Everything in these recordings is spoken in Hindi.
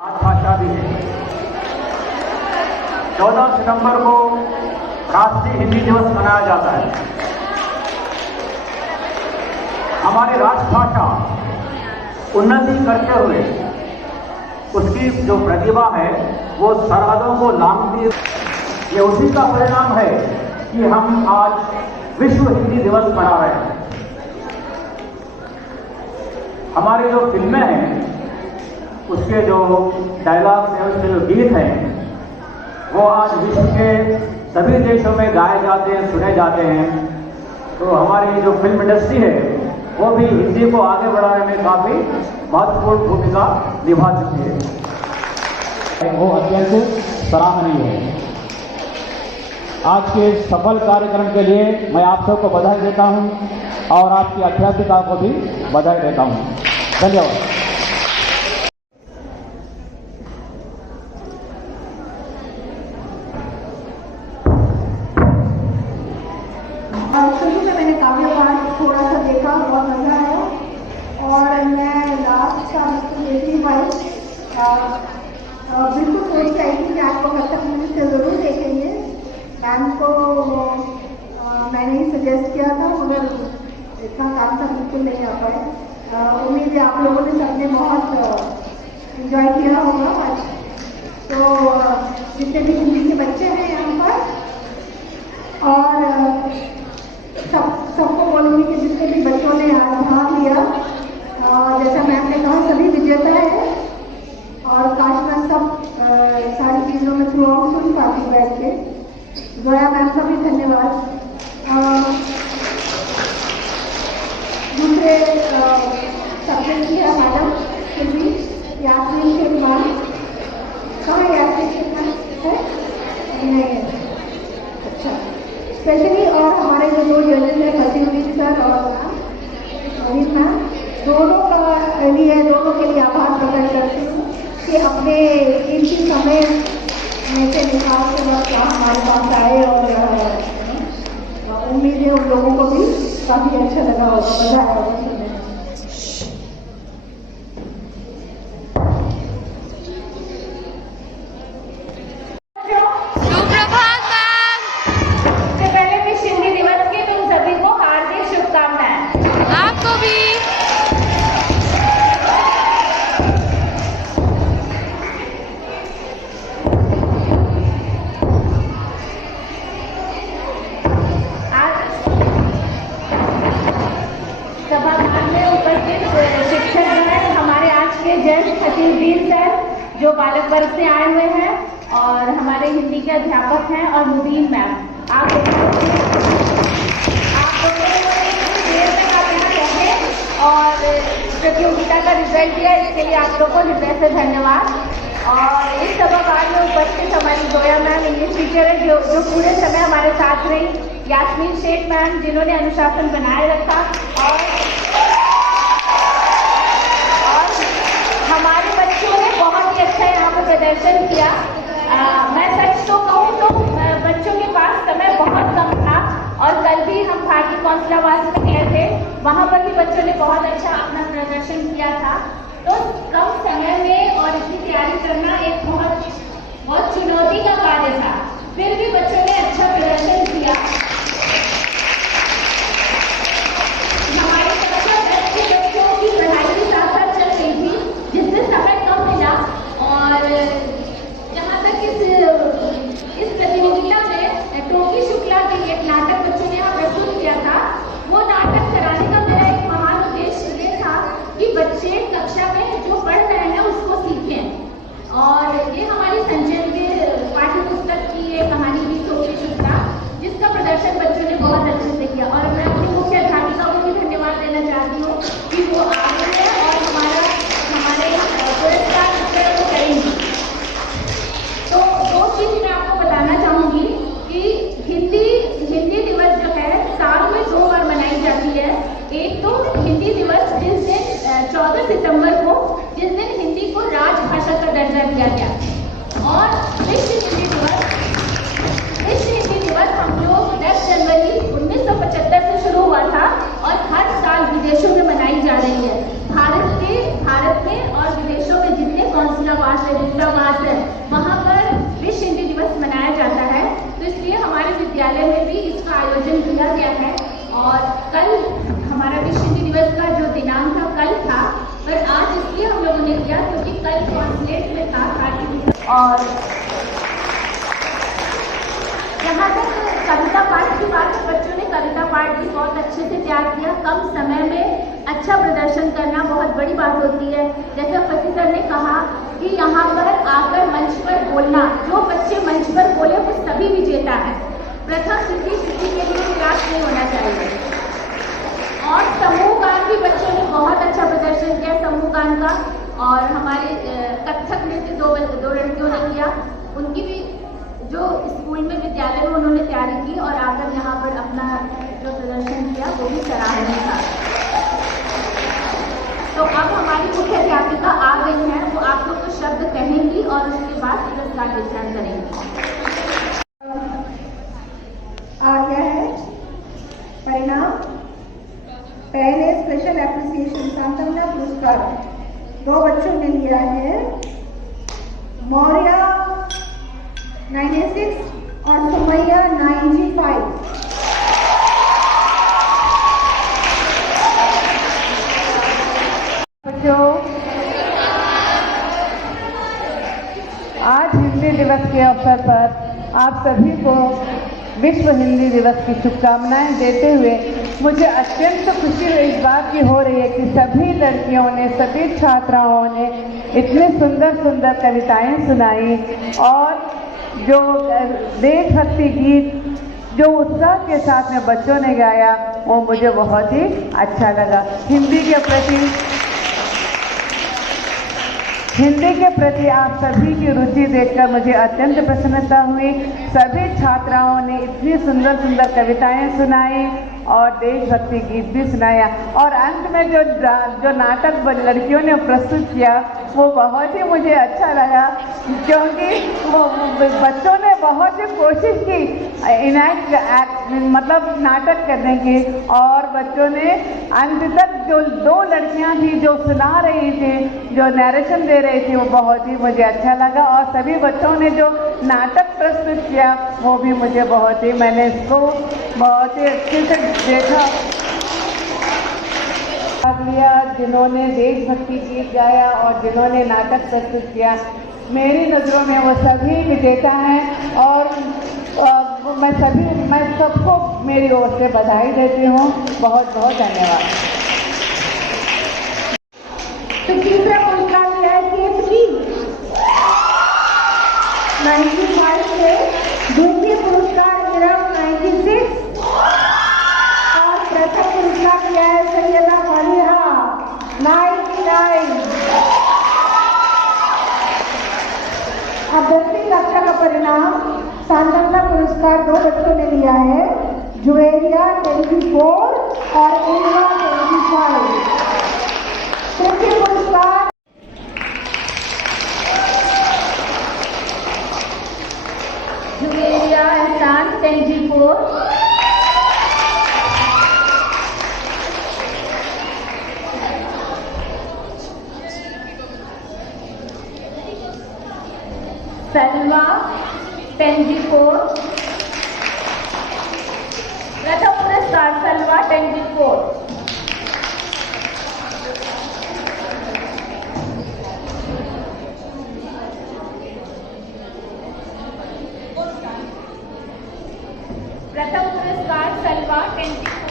राजभाषा भी है। 14 सितंबर को राष्ट्रीय हिंदी दिवस मनाया जाता है। हमारी राजभाषा उन्नति करते हुए उसकी जो प्रतिभा है वो सरहदों को लांघती है। ये उसी का परिणाम है कि हम आज विश्व हिंदी दिवस मना रहे हैं। हमारी जो फिल्में हैं उसके जो डायलॉग्स हैं, उसके जो गीत हैं, वो आज विश्व के सभी देशों में गाए जाते हैं, सुने जाते हैं। तो हमारी जो फिल्म इंडस्ट्री है वो भी हिंदी को आगे बढ़ाने में काफ़ी महत्वपूर्ण भूमिका निभा चुकी है। वो अत्यंत सराहनीय है। आज के सफल कार्यक्रम के लिए मैं आप सबको बधाई देता हूं और आपकी अध्यापिका को भी बधाई देता हूं। धन्यवाद। शुरू में मैंने काव्य पाठ थोड़ा सा देखा, बहुत मजा आया और मैं लास्ट का देखने पाई। बिल्कुल सोच के आई थी कि आपको कथक नृत्य जरूर देखेंगे। मैम को मैंने ही सजेस्ट किया था मगर इतना काम था बिल्कुल नहीं आ पाए। उम्मीद है आप लोगों ने सबने बहुत एंजॉय किया होगा आज। तो जितने भी हिंदी के बच्चे हैं यहाँ पर और सबको बोलूँगी कि जितने भी बच्चों ने आज भाग लिया, जैसा मैम ने कहा सभी विजेता है और काश मैं सब सारी चीज़ों में थ्रू आउट सुन पाती बैठ के। जोया मैम का भी धन्यवाद। दूसरे सब्जेक्ट की है मैडम फिर भी यास्मीन शेखमान। कहाँ यास्मीन शेखमान है? नहीं, अच्छा। स्पेशली और हमारे जो दो जजेस हैं फसीउद्दीन सर और मैम, दोनों के लिए आभार प्रकट करती हूँ कि अपने कीमती समय में से निकाल के वक्त हमारे पास आए और उम्मीद है उन लोगों को भी काफ़ी अच्छा लगा होगा, मजा आया होगा सुनने में। फसीउद्दीन सर जो बालक वर्ग से आए हुए हैं और हमारे हिंदी के अध्यापक हैं और मुबीन मैम, आप दोनों देर में काफी कहते और प्रतियोगिता का रिजल्ट दिया, इसके लिए आप लोगों को हृदय से धन्यवाद। और इस सभागार में उपस्थित हमारी जोया मैम इंग्लिश टीचर है जो पूरे समय हमारे साथ रही, यास्मीन शेख मैम जिन्होंने अनुशासन बनाए रखा और हमारे बच्चों ने बहुत ही अच्छा यहाँ पर प्रदर्शन किया। मैं सच तो कहूँ तो बच्चों के पास समय बहुत कम था और कल भी हम भारतीय कौंसलावास में गए थे, वहाँ पर भी बच्चों ने बहुत अच्छा अपना प्रदर्शन किया था। तो कम समय में और इसकी तैयारी करना एक बहुत चुनौती का कार्य था, फिर भी बच्चों ने अच्छा प्रदर्शन किया। हमारी कक्षा 10 के बच्चों की पढ़ाई के साथ साथ चल रही थी जिससे समय कम मिला और जहाँ तक इस प्रतियोगिता में टोकी शुक्ला के एक नाटक बच्चों ने यहाँ प्रस्तुत किया था। वो नाटक कराने का मेरा एक महान उद्देश्य ये था कि बच्चे कक्षा में जो पढ़ रहे हैं उसको सीखें और ये हमारी संजय के पाठ्य पुस्तक की ये कहानी थी टोकी शुक्ला, जिसका प्रदर्शन बच्चों ने बहुत अच्छे से किया और मैं अपनी मुख्य अध्यापिका को भी धन्यवाद देना चाहती हूँ कि वो आ रही है और हमारे पुरस्कार को करेंगी। तो दो चीज़ मैं आपको बताना चाहूँगी कि हिंदी दिवस जो है साल में 2 बार मनाई जाती है। एक तो हिंदी दिवस जिस दिन 14 सितंबर को, जिस दिन हिंदी को राजभाषा का दर्जा दिया गया और विश्व हिंदी दिवस हम लोग 10 जनवरी 1975 से शुरू हुआ था और हर साल विदेशों में मनाई जा रही है। भारत में और विदेशों में जितने कौंसलावास है, दूतावास है, वहाँ पर विश्व हिंदी दिवस मनाया जाता है। तो इसलिए हमारे विद्यालय में भी इसका आयोजन किया गया है। और कल हमारा विश्व हिंदी दिवस का जो दिनांक था कल था, पर आज इसलिए हम लोगों ने किया क्योंकि कल ट्रांसलेट में था। और जहाँ तक कविता पाठ की बात है, बच्चों ने कविता पाठ भी बहुत अच्छे से तैयार किया। कम समय में अच्छा प्रदर्शन करना बहुत बड़ी बात होती है। जैसे फसी सर ने कहा कि यहाँ पर आकर मंच पर बोलना, जो बच्चे मंच पर बोले वो सभी विजेता है। प्रथम किसी के लिए निराश नहीं होना चाहिए। और समूह गान भी बच्चों ने बहुत अच्छा प्रदर्शन किया, समूह गान का। और हमारे कथक नृत्य दो लड़कियों ने किया, उनकी भी जो स्कूल में विद्यालय में उन्होंने तैयारी की और आकर यहाँ पर अपना जो प्रदर्शन किया वो भी सराहनीय था। तो अब हमारी मुख्य अध्यापिका आ गई हैं, वो आप लोग को शब्द कहेंगी और उसके बाद पुरस्कार वितरण करेंगी। आ गया है परिणाम। पहले स्पेशल एप्रिसिएशन सांत्वना पुरस्कार 2 बच्चों ने लिया है, मौर्य 96 और सुमैया 95। बच्चों, आज हिंदी दिवस के अवसर पर आप सभी को विश्व हिंदी दिवस की शुभकामनाएं देते हुए मुझे अत्यंत खुशी इस बात की हो रही है कि सभी लड़कियों ने, सभी छात्राओं ने इतने सुंदर सुंदर कविताएं सुनाई और जो देशभक्ति गीत जो उत्साह के साथ में बच्चों ने गाया वो मुझे बहुत ही अच्छा लगा। हिंदी के प्रति आप सभी की रुचि देखकर मुझे अत्यंत प्रसन्नता हुई। सभी छात्राओं ने इतनी सुंदर सुंदर कविताएं सुनाई और देशभक्ति गीत भी सुनाया। और अंत में जो नाटक लड़कियों ने प्रस्तुत किया वो बहुत ही मुझे अच्छा लगा, क्योंकि वो बच्चों ने बहुत ही कोशिश की मतलब नाटक करने की। और बच्चों ने अंत तक जो 2 लड़कियां थी जो सुना रही थी, जो नरेशन दे रही थी, वो बहुत ही मुझे अच्छा लगा। और सभी बच्चों ने जो नाटक प्रस्तुत किया वो भी मुझे मैंने इसको बहुत ही अच्छे से देखा, भाग लिया। जिन्होंने देशभक्ति गीत गाया और जिन्होंने नाटक प्रस्तुत किया, मेरी नज़रों में वो सभी विजेता हैं। और मैं सबको मेरी ओर से बधाई देती हूँ। बहुत बहुत धन्यवाद। तो तीसरा पुरस्कार लिया है केसरी 95 से, द्वितीय पुरस्कार इरम 96 और प्रथम पुरस्कार लिया है सैयदा फरीहा 99। अब 10वीं कक्षा का परिणाम सांत्वना पुरस्कार 2 बच्चों ने लिया है, जुवेरिया 24 और इनवा 25। तृतीय पुरस्कार जुवेरिया एहसान 24, सलवा 24, प्रथम पुरस्कार सलवा 24। प्रथम पुरस्कार सलवा 24।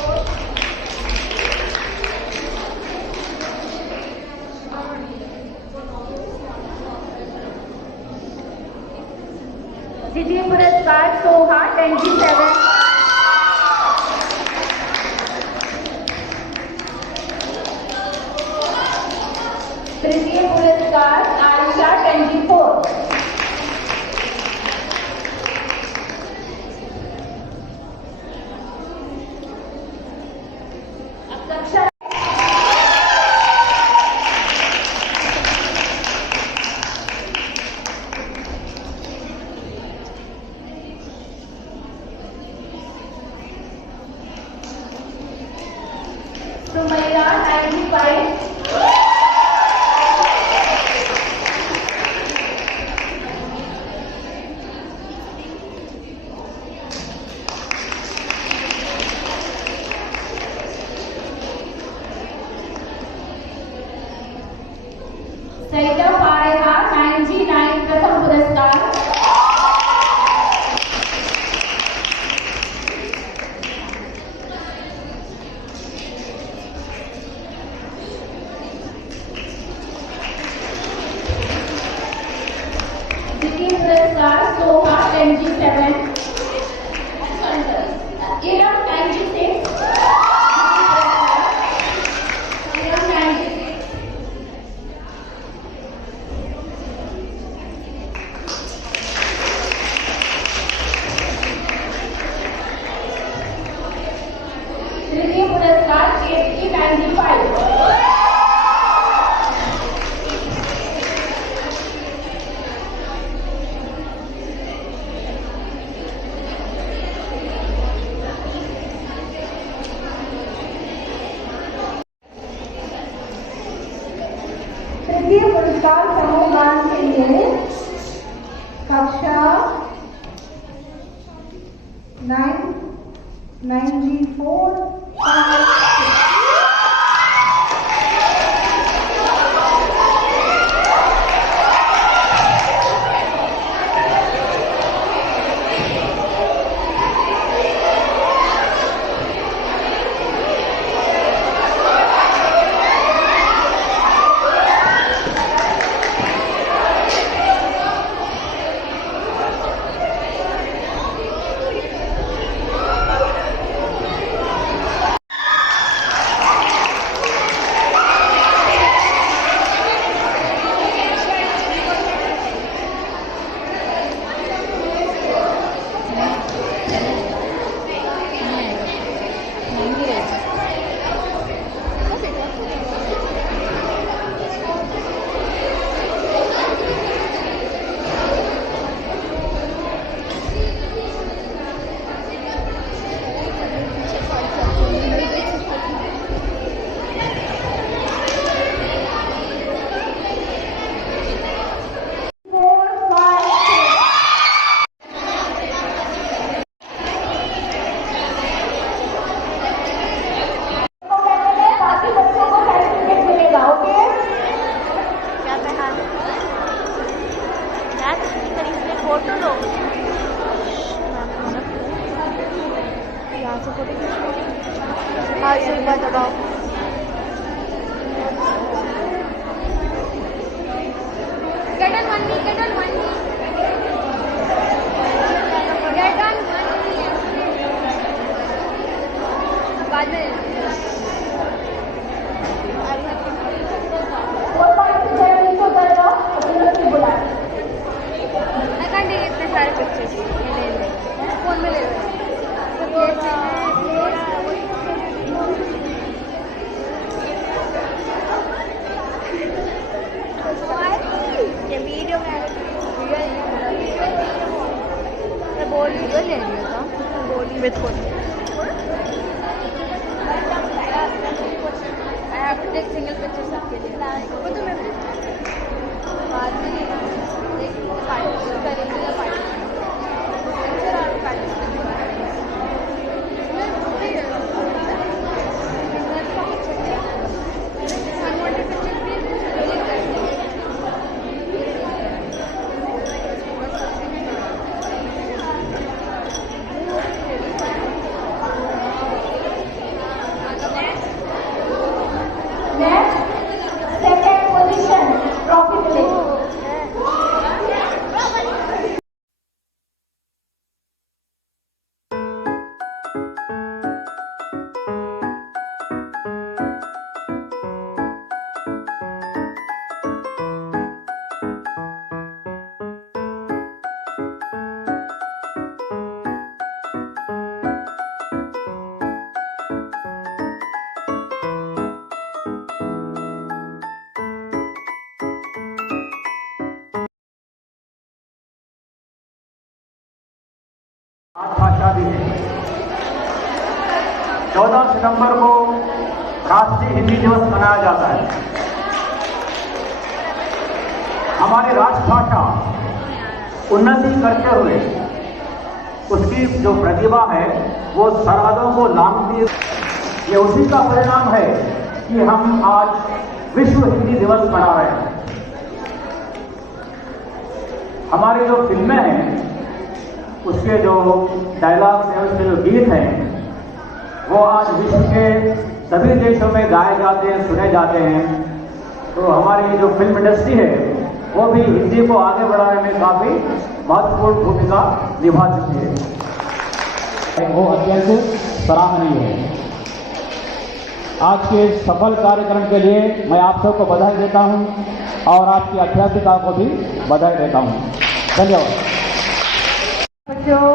द्वितीय पुरस्कार सोहा 27। तृतीय पुरस्कार आयशा 24। अब कक्षा लिए कक्षा 994 फोटो लो यहाँ से फोटो हाँ एक बार दबाओ Get on one knee, get on one knee. Get on one knee. बाद में I can't take इतने सारे पिक्चर्स ले फोन में ले लो ये वीडियो में मैं बोल वीडियो ले लिया था बोल with phone I have to take single pictures आपके लिए वो तो मैं बाद में करेंगे या आज भाषा दी है 14 सितंबर को राष्ट्रीय हिंदी दिवस मनाया जाता है। हमारी राष्ट्रभाषा उन्नति करते हुए उसकी जो प्रतिभा है वो सरहदों को लांघती है। ये उसी का परिणाम है कि हम आज विश्व हिंदी दिवस मना रहे हैं। हमारी जो फिल्में हैं उसके जो डायलॉग्स हैं उसके जो गीत हैं वो आज विश्व के सभी देशों में गाए जाते हैं सुने जाते हैं। तो हमारी जो फिल्म इंडस्ट्री है वो भी हिंदी को आगे बढ़ाने में काफ़ी महत्वपूर्ण भूमिका निभा चुकी है। वो अत्यंत सराहनीय है। आज के सफल कार्यक्रम के लिए मैं आप सबको बधाई देता हूं और आपकी अध्यापिका को भी बधाई देता हूं। धन्यवाद। बच्चों,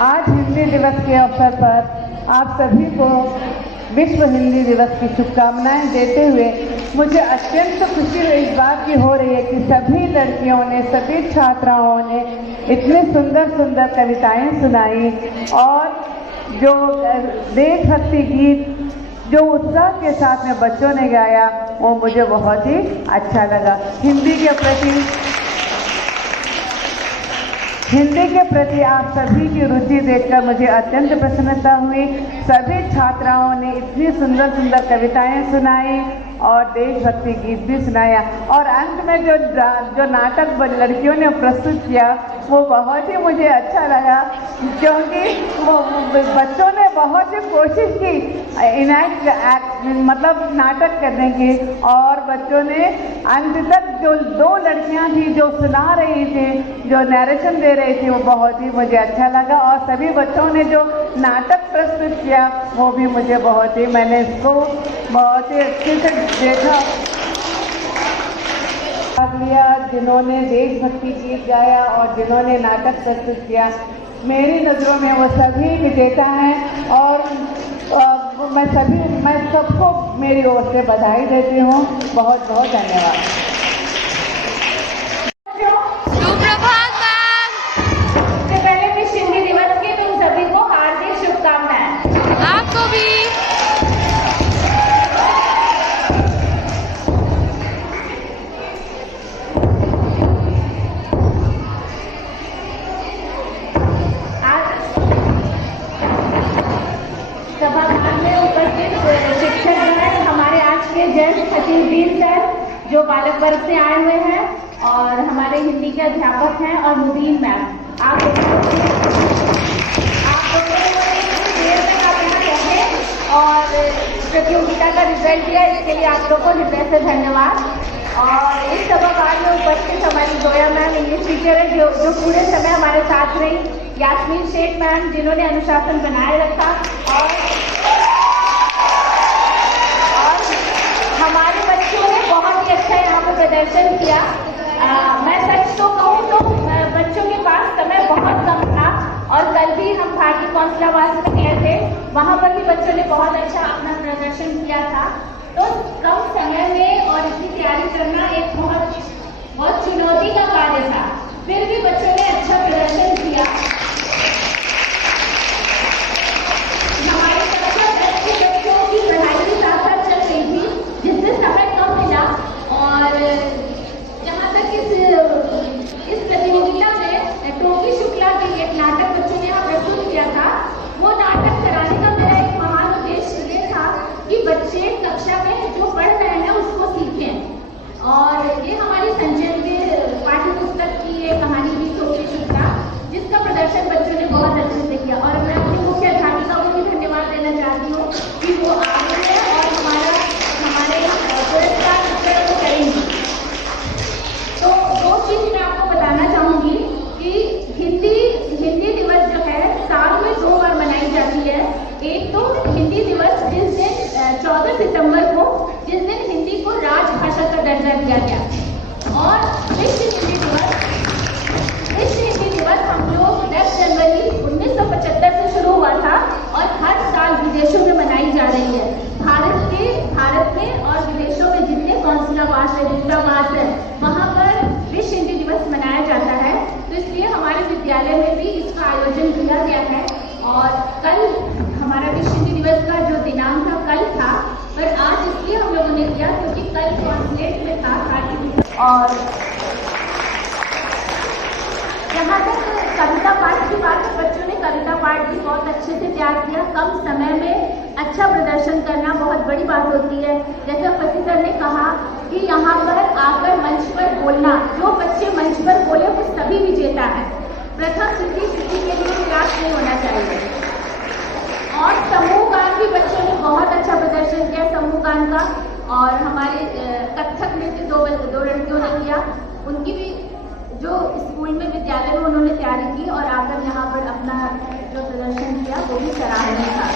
आज हिंदी दिवस के अवसर पर आप सभी को विश्व हिंदी दिवस की शुभकामनाएं देते हुए मुझे अत्यंत खुशी इस बात की हो रही है कि सभी लड़कियों ने, सभी छात्राओं ने इतने सुंदर सुंदर कविताएं सुनाई और जो देशभक्ति गीत जो उत्साह के साथ में बच्चों ने गाया वो मुझे बहुत ही अच्छा लगा। हिंदी के प्रति आप सभी की रुचि देखकर मुझे अत्यंत प्रसन्नता हुई। सभी छात्राओं ने इतनी सुंदर सुंदर कविताएं सुनाई और देशभक्ति गीत भी सुनाया और अंत में जो नाटक लड़कियों ने प्रस्तुत किया वो बहुत ही मुझे अच्छा लगा, क्योंकि वो बच्चों ने बहुत ही कोशिश की मतलब नाटक करने की, और बच्चों ने अंत तक जो 2 लड़कियां थी जो सुना रही थी, जो नरेशन दे रही थी, वो बहुत ही मुझे अच्छा लगा। और सभी बच्चों ने जो नाटक प्रस्तुत किया वो भी मुझे मैंने इसको बहुत ही अच्छे से देखा लिया। जिन्होंने देशभक्ति गीत गाया और जिन्होंने नाटक प्रस्तुत किया, मेरी नज़रों में वो सभी विजेता हैं और मैं सबको मेरी ओर से बधाई देती हूँ। बहुत बहुत धन्यवाद। सुप्रभात मैम। सबसे पहले विश्व हिंदी दिवस की तुम सभी को हार्दिक शुभकामनाएं। आपको भी। सभागार में उपस्थित शिक्षकगण, हमारे आज के जज खतीबीर सर जो बालक वर्ग से आए हुए हैं, और हमारे हिंदी के अध्यापक हैं, और मुदीन मैम, आप लोगों ने देर तक अपना कहे और प्रतियोगिता का रिजल्ट दिया, इसके लिए आप लोगों को हृदय से धन्यवाद। और इस सभागार में उपस्थित हमारी जोया मैम इंग्लिश टीचर है जो पूरे समय हमारे साथ रही, यास्मीन शेख मैम जिन्होंने अनुशासन बनाए रखा, और हमारे बच्चों ने बहुत ही अच्छा यहाँ पर प्रदर्शन किया। मैं सच तो कहूँ तो बच्चों के पास समय बहुत कम था, और कल भी हम भारतीय कौंसलावास में गए थे, वहाँ पर भी बच्चों ने बहुत अच्छा अपना प्रदर्शन किया था। तो कम समय में और इसकी तैयारी करना एक बहुत चुनौती का कार्य था, फिर भी बच्चों ने अच्छा प्रदर्शन किया। हमारी कक्षा 10 के बच्चों की पढ़ाई भी साथ साथ चल रही थी, जिससे समय कम मिला, और जहाँ तक इस प्रतियोगिता में टोकी शुक्ला के एक नाटक बच्चों ने यहाँ प्रस्तुत किया था, वो नाटक कराने का मेरा एक महान उद्देश्य ये था कि बच्चे कक्षा में जो पढ़ रहे हैं उसको सीखें। और ये हमारी संजय के पाठ्य पुस्तक की ये कहानी थी टोकी शुक्ला, जिसका प्रदर्शन बच्चों ने बहुत अच्छे से किया। और मैं अपनी मुख्य अध्यापिका को भी धन्यवाद देना चाहती हूँ कि वो आ गए हैं और हमारे पुरस्कार वितरण को करेंगी। तो 2 चीज़ मैं आपको बताना चाहूँगी कि हिंदी दिवस जो है साल में 2 बार मनाई जाती है। एक तो हिंदी दिवस जिस दिन 14 सितंबर को, जिस दिन हिंदी को राजभाषा का दर्जा दिया गया, और विश्व हिंदी दिवस हम लोग 10 जनवरी 1975 से शुरू हुआ था और हर साल विदेशों में मनाई जा रही है। भारत में और विदेशों में जितने कौंसलावास है, दूतावास है, वहाँ पर विश्व हिंदी दिवस मनाया जाता है। तो इसलिए हमारे विद्यालय में भी इसका आयोजन किया गया है, और कल हमारा विश्व हिंदी दिवस का जो दिनांक था कल था, पर आज इसलिए हम लोगों ने किया क्योंकि कल कॉन्सुलेट में था भारतीय। और जहाँ तक कविता पाठ की बात है, बच्चों ने कविता पाठ भी बहुत अच्छे से तैयार किया। कम समय में अच्छा प्रदर्शन करना बहुत बड़ी बात होती है। जैसे पति सर ने कहा कि यहाँ पर आकर मंच पर बोलना, जो बच्चे मंच पर बोले वो सभी विजेता है। प्रथम द्वितीय के लिए निराश नहीं होना चाहिए। और समूह गान भी बच्चों ने बहुत अच्छा प्रदर्शन किया, समूह गान का। और हमारे कथक नृत्य 2 लड़कियों ने किया, उनकी भी जो स्कूल में विद्यालय में उन्होंने तैयारी की और आकर यहाँ पर अपना जो प्रदर्शन किया वो भी सराहनीय था।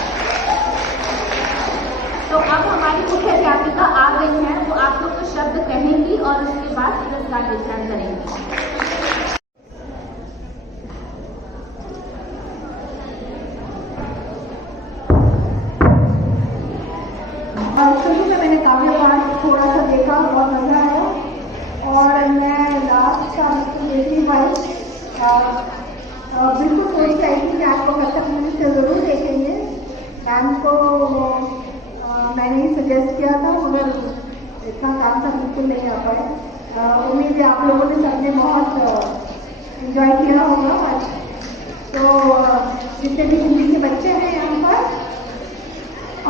तो अब हमारी मुख्य अध्यापिका आ गई हैं, वो आप लोग को शब्द कहेंगी और उसके बाद पुरस्कार वितरण करेंगी। शुरू में मैंने काव्य पाठ थोड़ा सा देखा, बहुत मजा आया, और मैं लास्ट का देखी भाई बिल्कुल सोच रही थी कि आपको कथक नृत्य जरूर देखेंगे। मैम को था बिल्कुल नहीं आ पाए। उम्मीद है आप लोगों ने सबने बहुत एंजॉय किया होगा आज। तो जितने भी हिंदी के बच्चे हैं यहाँ पर,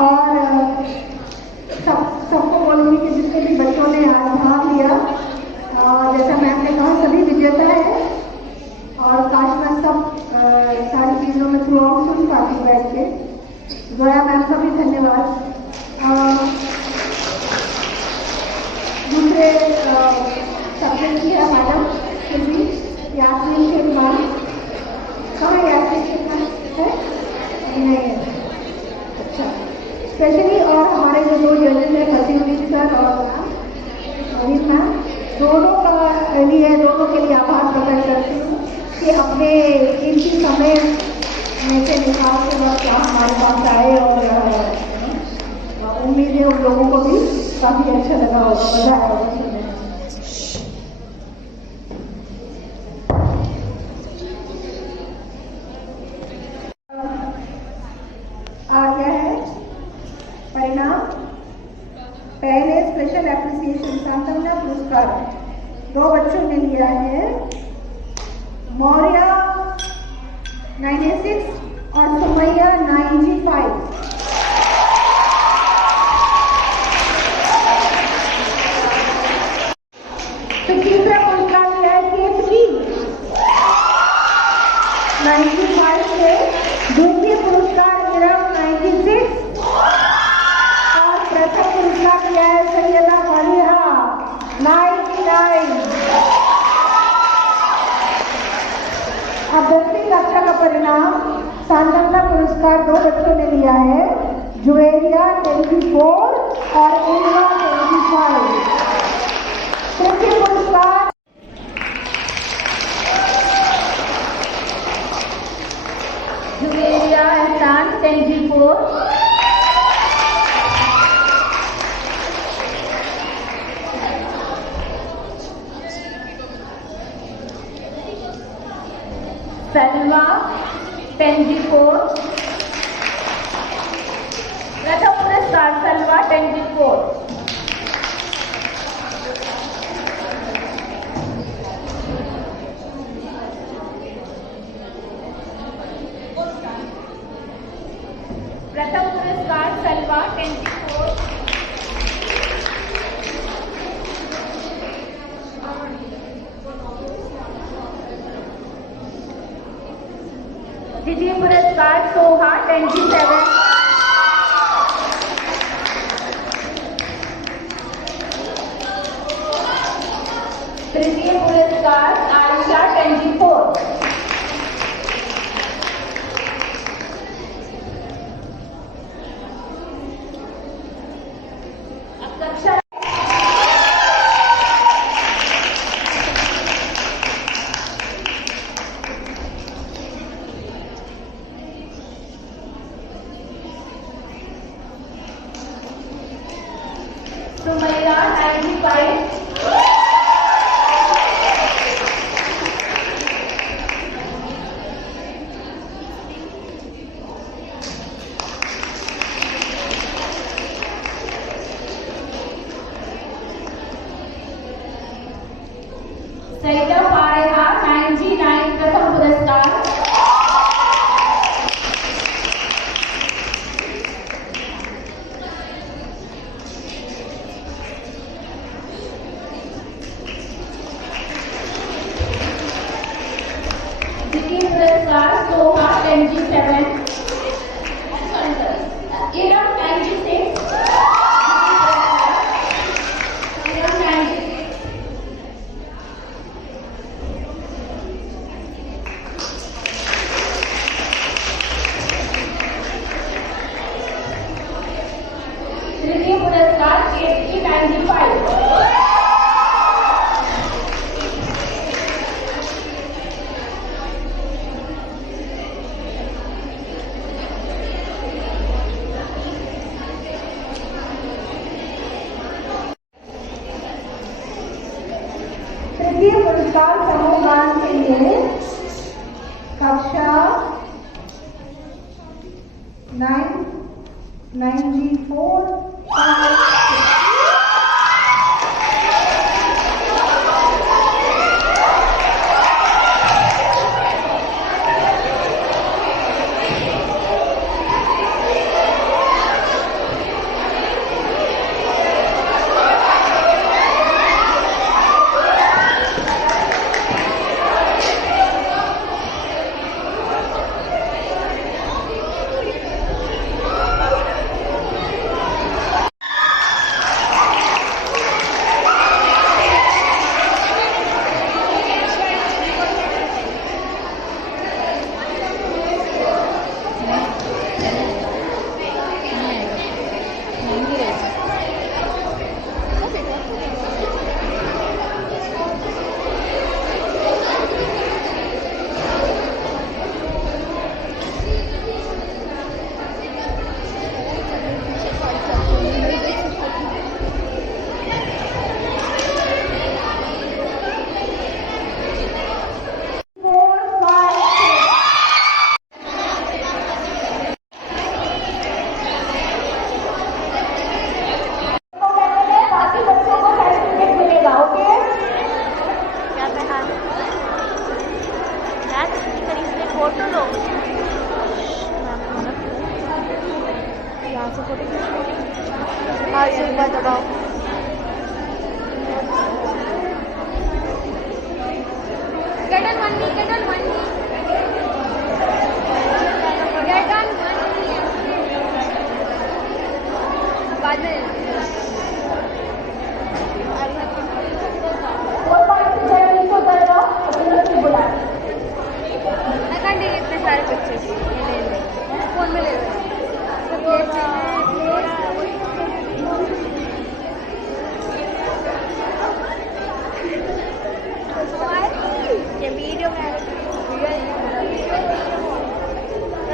और सबको बोलूँगी कि जितने भी बच्चों ने आज भाग लिया, जैसा मैम ने कहा सभी विजेता है, और काश मैं सब सारी चीज़ों में थ्रू आउट सुन पाती बैठ के। जोया मैम का भी धन्यवाद। दूसरे सब्जेक्ट की है मैडम हिंदी यास्मीन शेखमान। कहाँ यास्मीन शेखमान है? नहीं है। अच्छा, स्पेशली और हमारे जो दो जजेस हैं फसीउद्दीन सर और अजीत मैम, दोनों के लिए आभार प्रकट करती हूँ कि अपने कीमती समय में से निकाल के वक्त हमारे पास आए, और उम्मीद है उन लोगों को भी काफ़ी अच्छा लगा होगा, मजा आया होगा सुनने में। आ गया है परिणाम। पहले स्पेशल एप्रिसिएशन सांत्वना पुरस्कार 2 बच्चों ने लिया है, मौर्या 96 और सुमैया 95। तो तीसरा पुरस्कार लिया है केतकी 95 से, द्वितीय पुरस्कार इरम 96 और प्रथम पुरस्कार लिया है सैयदा फरीहा 99। अब 10वीं कक्षा का परिणाम सांत्वना पुरस्कार 2 बच्चों ने लिया है, जुवेरिया 24 और इनवा 25। तृतीय पुरस्कार जुवेरिया एहसान 24, सलवा 24, प्रथम पुरस्कार सलवा 24। प्रथम पुरस्कार सलवा 24। द्वितीय पुरस्कार सोहा 27। तृतीय पुरस्कार आयशा 24। सुमैया 95। सैयदा फारिहा 99 प्रथम पुरस्कार। द्वितीय पुरस्कार सोहा 27। इरम 96। इरम 96। तृतीय पुरस्कार केतकी 95। तृतीय पुरस्कार समूह गान के लिए कक्षा 994 5 फोटो लो। यहाँ से फोटो खींचो। हाँ से एक बार दबाओ। Get on one knee, get on one knee. Get on one knee. बाद में मैं कर देंगे इतने सारे पिक्चर्स। ये ले फोन में ले लो। ये वीडियो मैं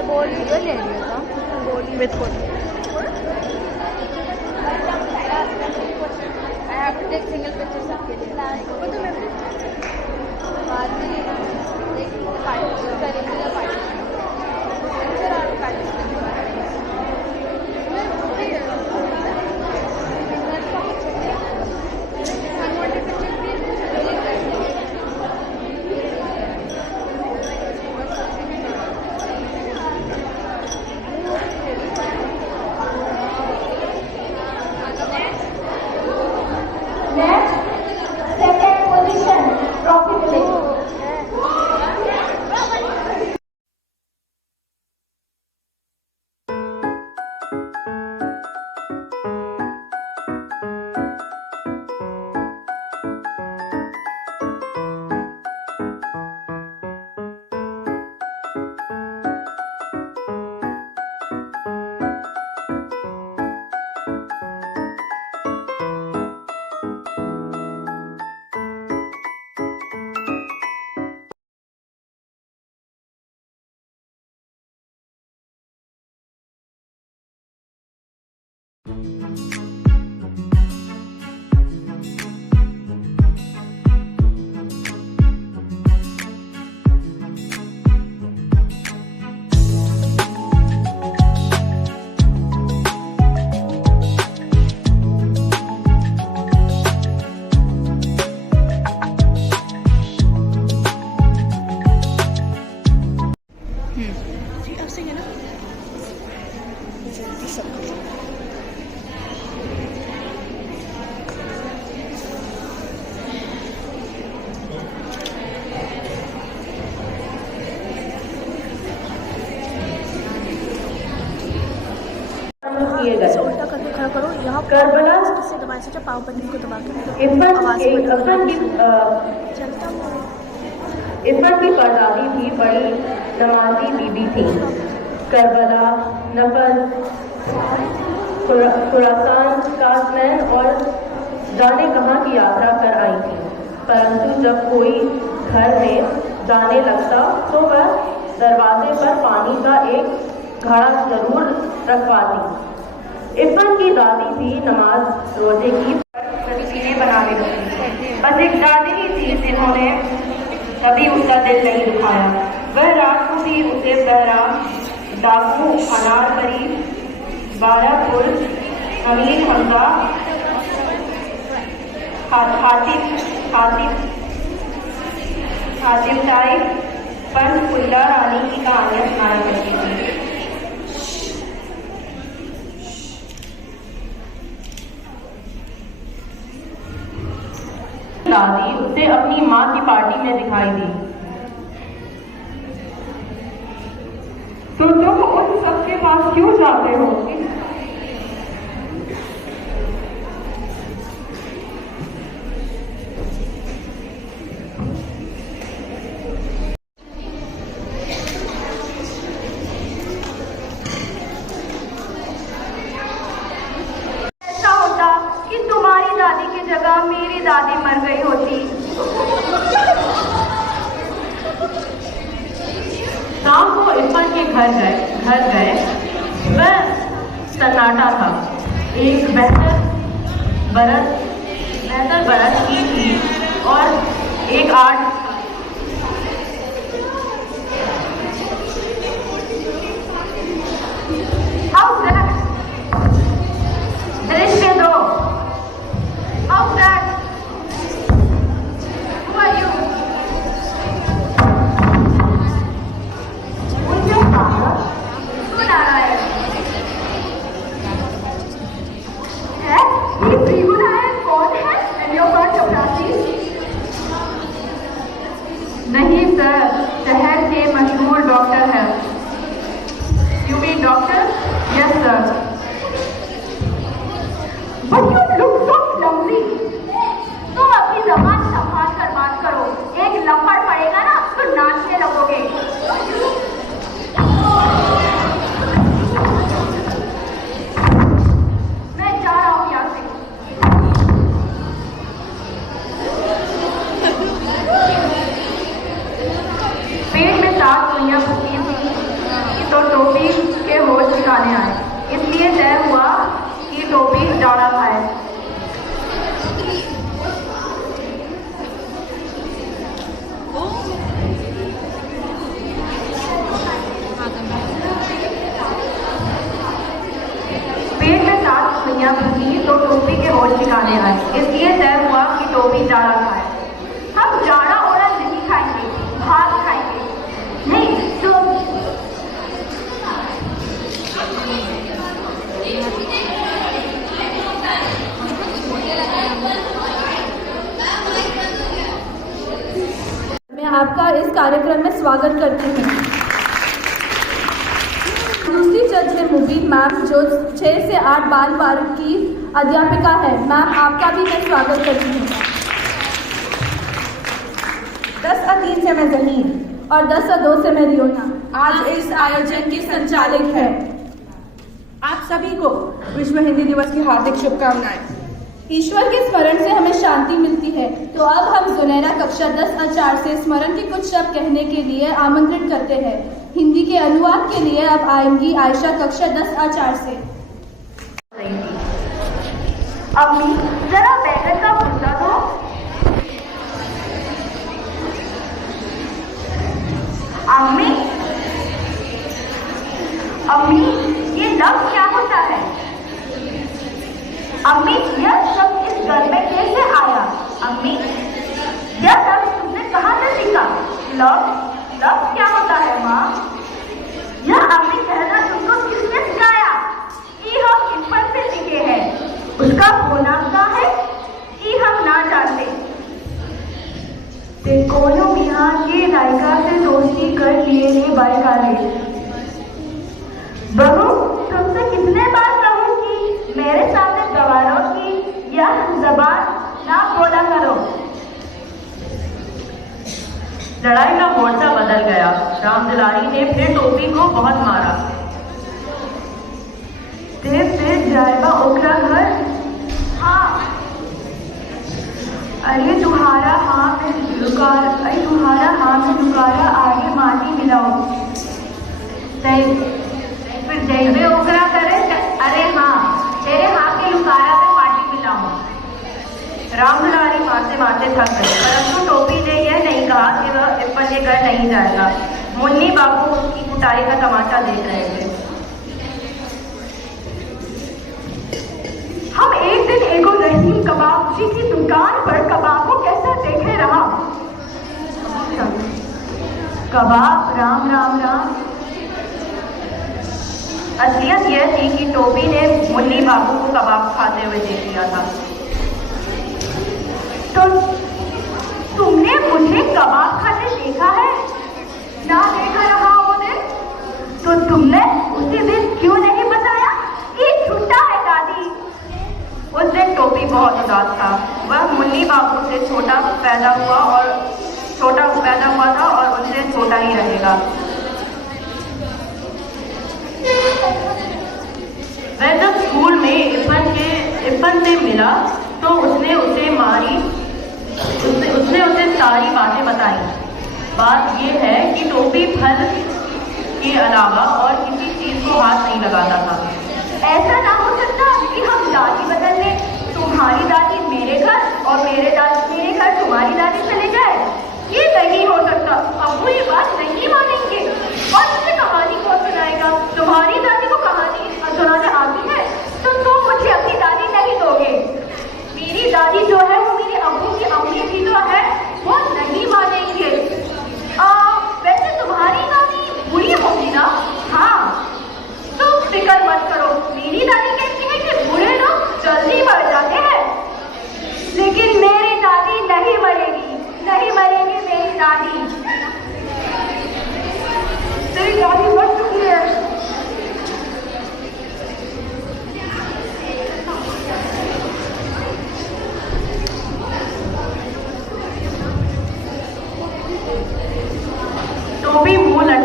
बोल वीडियो ले लिया था बोली with photo. I have to take single pictures सबके लिए। वो तो मैं बाद में पार्टिसिपेट करेंगे किए गए। उल्टा करके खड़ा करो। यहाँ करबला से दबाए से पाव बटन को दबा के इफ़त की परदादी भी बड़ी नमाजी बीबी थी। करबला, नफल, खुरासान, कासमैन और जाने कहाँ की यात्रा कर आई थी, परंतु जब कोई घर में जाने लगता तो वह दरवाजे पर पानी का एक घड़ा जरूर रखवाती। इफ़त की दादी भी नमाज रोजे की नतीजे बनाने लगी। बस एक दादी ही थी जिन्होंने कभी उसका दिल नहीं दुखाया। वह रात को भी उसे पहरा डाकू, अनारकली, 12 फुल, अमीर हमजा, हातिम ताई, पंचकुल्ला रानी की कहानियां सुनाया करती थी। दादी उसे अपनी माँ की पार्टी में दिखाई दी। तो तुम उन सबके पास क्यों जाते हो? ऐसा होता कि तुम्हारी दादी की जगह मेरी दादी मर गई होती। शाम को इफ़त के घर गए। वह सन्नाटा था। एक बेहतर बरस की थी और एक 8 How's that? दृश्य दो। How's that? Who are you? Sir शहर के मशहूर डॉक्टर हैं। You mean doctor? Yes sir. But you look so lovely. तुम अपनी जबान संभाल कर बात करो, एक लपड़ पड़ेगा ना तो नाचने लगोगे। मैं जा रहा हूँ यहाँ से। पेट में 7 सुइयां फंसी थी तो टोपी के होश ठिकाने आए, इसलिए तय हुआ कि टोपी जाड़ा खाए। पेट में 7 सुइयां फंसी तो टोपी के होश ठिकाने आए, इसलिए तय हुआ कि टोपी जाड़ा खाए। हम जाड़ा ओड़ा नहीं खाएंगे, भात खाएंगे। नहीं तो मैं आपका इस कार्यक्रम में स्वागत करती हूँ। दूसरी जज है मुबीन मैम, जो 6 से 8 बाल वर्ग की अध्यापिका है। मैम आपका भी मैं स्वागत करती हूँ। 10/3 से मैं जहीर और 10/2 से मैं रियोना आज इस आयोजन की संचालक है। आप सभी को विश्व हिंदी दिवस की हार्दिक शुभकामनाएं। ईश्वर के स्मरण से हमें शांति मिलती है, तो अब हम जुनैरा कक्षा 10/4 से स्मरण के कुछ शब्द कहने के लिए आमंत्रित करते हैं। हिंदी के अनुवाद के लिए अब आएंगी आयशा कक्षा 10/4 से। अम्मी जरा बैगन का भुर्ता दो। अम्मी अम्मी ये लफ्ज़ क्या होता है? अम्मी यह शब्द इस घर में कैसे आया? अम्मी यह लफ्ज़ तुमने कहाँ से सीखा? लफ्ज़ क्या होता है माँ? यह अम्मी कहना तुमको किसने सिखाया? ये हम इनपन से सीखे हैं। उसका होना क्या है ये हम ना जानते। ते कोनो यहाँ के नायिका से दोस्ती कर लिए ने बाइकाले। बहू तुमसे कितने बार कहूँ कि मेरे सामने गवारों की यह जबान ना बोला करो। लड़ाई का मोर्चा बदल गया। राम दुलारी ने फिर टोपी को बहुत मारा। फिर जाएगा ओकरा घर। हाँ अरे तुम्हारा हाथ में लुकारा आगे माटी मिलाओ। फिर जैसे ओकरा करे। अरे हाँ तेरे हाथ के लुकारा पे माटी मिलाओ। राम दुलारी मारते मारते थक गए, परंतु टोपी ने यह नहीं कहा कि वह इप्पन के घर नहीं जाएगा। मुन्नी बाबू उसकी कुटाई का तमाशा देख रहे थे। हम एक दिन एगो रहीम कबाब जी की दुकान पर कबाबों कैसे देखे रहा। कबाब राम राम राम। असलियत यह थी कि टोपी ने मुन्नी बाबू को कबाब खाते हुए देख लिया था। तो तुमने मुझे कबाब खाते देखा है? ना देखा रहा वो दिन तो तुमने उसी दिन क्यों नहीं बताया? ये झूठा है दादी। उस दिन टोपी बहुत उदास था। वह मुन्नी बाबू से छोटा पैदा हुआ था और उनसे छोटा ही रहेगा। वह जब स्कूल में इप्पन से मिला तो उसने उसे सारी बातें बताई। बात यह है कि टोपी फल के अलावा और किसी चीज को हाथ नहीं लगाता था। ऐसा ना हो सकता कि हम दादी बदल लें, तुम्हारी दादी मेरे घर और मेरे घर तुम्हारी दादी चले जाए। ये नहीं हो सकता। अबू ये बात नहीं मानेंगे और मुझे कहानी कौन सुनाएगा? तुम्हारी दादी को कहानी सुनाने आती है तो तुम मुझे अपनी दादी नहीं दोगे। मेरी दादी जो है वो मेरे अबू की अम्मी भी तो है, वो नहीं मानेंगे। वैसे तुम्हारी दादी बुरी होगी ना? हाँ तुम फिक्र मत करो। मेरी दादी कहती है कि बूढ़े लोग जल्दी मर जाते हैं, लेकिन मेरी दादी नहीं मरेगी मेरी दादी।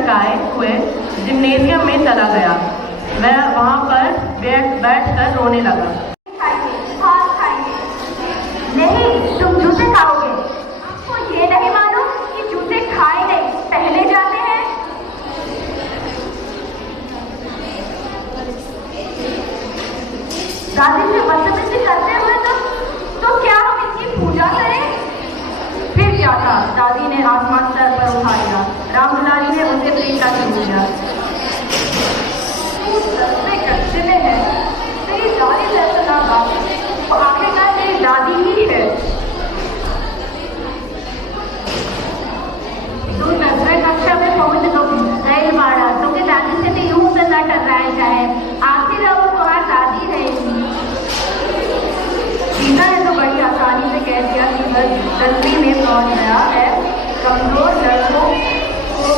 लगाए हुए जिम्नेजियम में चला गया। वह वहाँ पर बैठकर रोने लगा। नहीं, तुम जूते खाओगे। आपको ये नहीं मालूम कि जूते खाए नहीं, पहले जाते हैं। दादी से बदतमीजी करते हुए तो क्या हम इनकी पूजा करें? फिर क्या था? दादी ने आसमान सर पर उठा लिया। रामदुलारी ने उसे पीटा छू लिया। कच्चे में है, तेरी दादी जैसा ना बात, वो आखिरकार तेरी दादी ही है। तू 10वीं कक्षा में पहुंच गई बाड़ा, तुमने दादी से भी यूं से न टकराया है। आखिर अब तुम्हारी दादी रहेगी। सीता ने तो बड़ी आसानी से कह दिया कि वह 10वीं में पहुंच गया है। कमजोर लड़कों को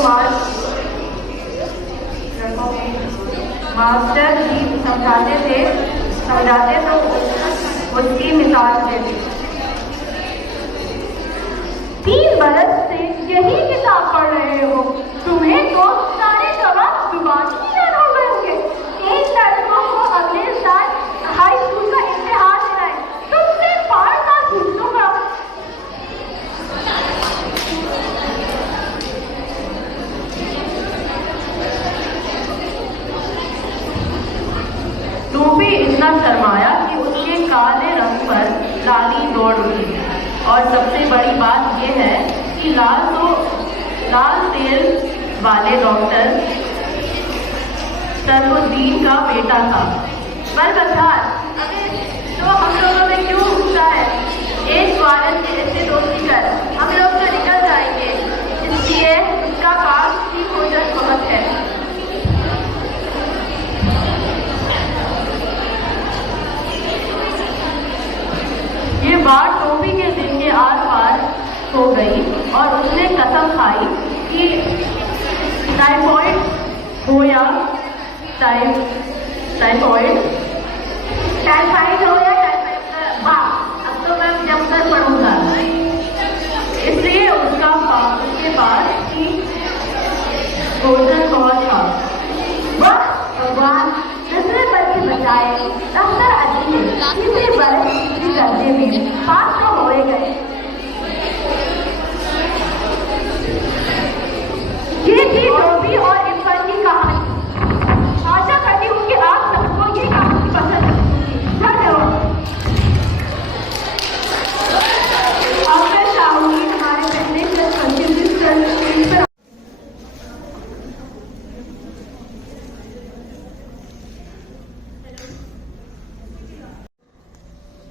मास्टर जी समझाते तो उसकी मिसाल देते। 3 बरस से यही किताब पढ़ रहे हो, तुम्हें तो सारे जवाब जुबान ही याद हो गए होंगे। इन लड़कों को अगले साल हाई स्कूल का इम्तिहान देना है, तुमसे बार बार पूछ लूंगा। टोपी इतना शर्माया कि उसके काले रंग पर लाली दौड़ उठी। और सबसे बड़ी बात यह है कि लाल तेल वाले डॉक्टर सरवुद्दीन का बेटा था। पर बधार, अबे तो हम लोगों में क्यों घुसता है? एक स्वार्थ के ऐसे दोस्ती कर, हम लोग तो निकल जाएंगे। इसलिए उसका काम ठीक हो जाए बहुत है। ये बात टोपी के दिन के आर पार हो गई और उसने कसम खाई कि टाइफॉइड हो या टाइफाइड हो या टाइफाइड, वाह, अब तो मैं जमकर पढ़ूंगा। इसलिए उसके पास ही भोजन बहुत था। वाह भगवान, दूसरे पर भी बचाए। डॉक्टर अजीज किसी बरस की दर्जे में पास तो हो गए। ये थी टोपी और इरफान की कहानी। आशा करती हूँ कि आप सबको ये कहानी पसंद आई। धन्यवाद। अब मैं चाहूंगी हमारे पहले स्क्रीन पर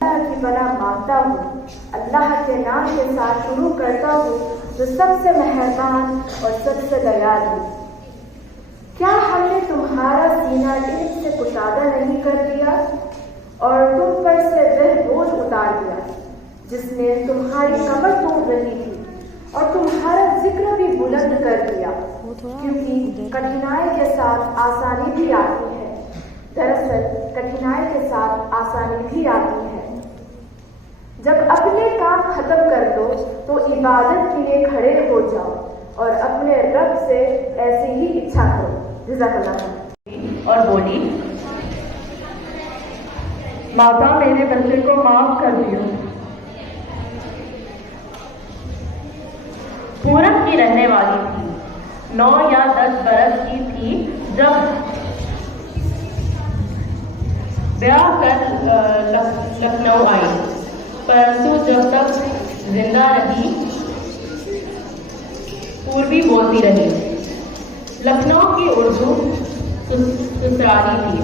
की बना मांगता हूँ, अल्लाह के नाम के साथ शुरू करता हूँ जो सबसे मेहरबान और सबसे दयाल है। क्या हमने तुम्हारा सीना इल्म से कुशादा नहीं कर दिया और तुम पर से वह बोझ उतार दिया जिसने तुम्हारी कमर तोड़ रही थी और तुम्हारा जिक्र भी बुलंद कर दिया, क्योंकि कठिनाई के साथ आसानी भी आती है। दरअसल कठिनाई के साथ आसानी भी आती है। जब अपने काम खत्म कर दो तो इबादत के लिए खड़े हो जाओ और अपने रब से ऐसी ही इच्छा करो। जज़ाकल्लाह। और बोली, माता मेरे बच्चे को माफ कर दियो। पूरब की रहने वाली थी, 9 या 10 बरस की थी जब ब्याह कर लखनऊ आई, परंतु जब तक जिंदा रही पूर्वी बोलती रही। लखनऊ की उर्दू ससुराली थी।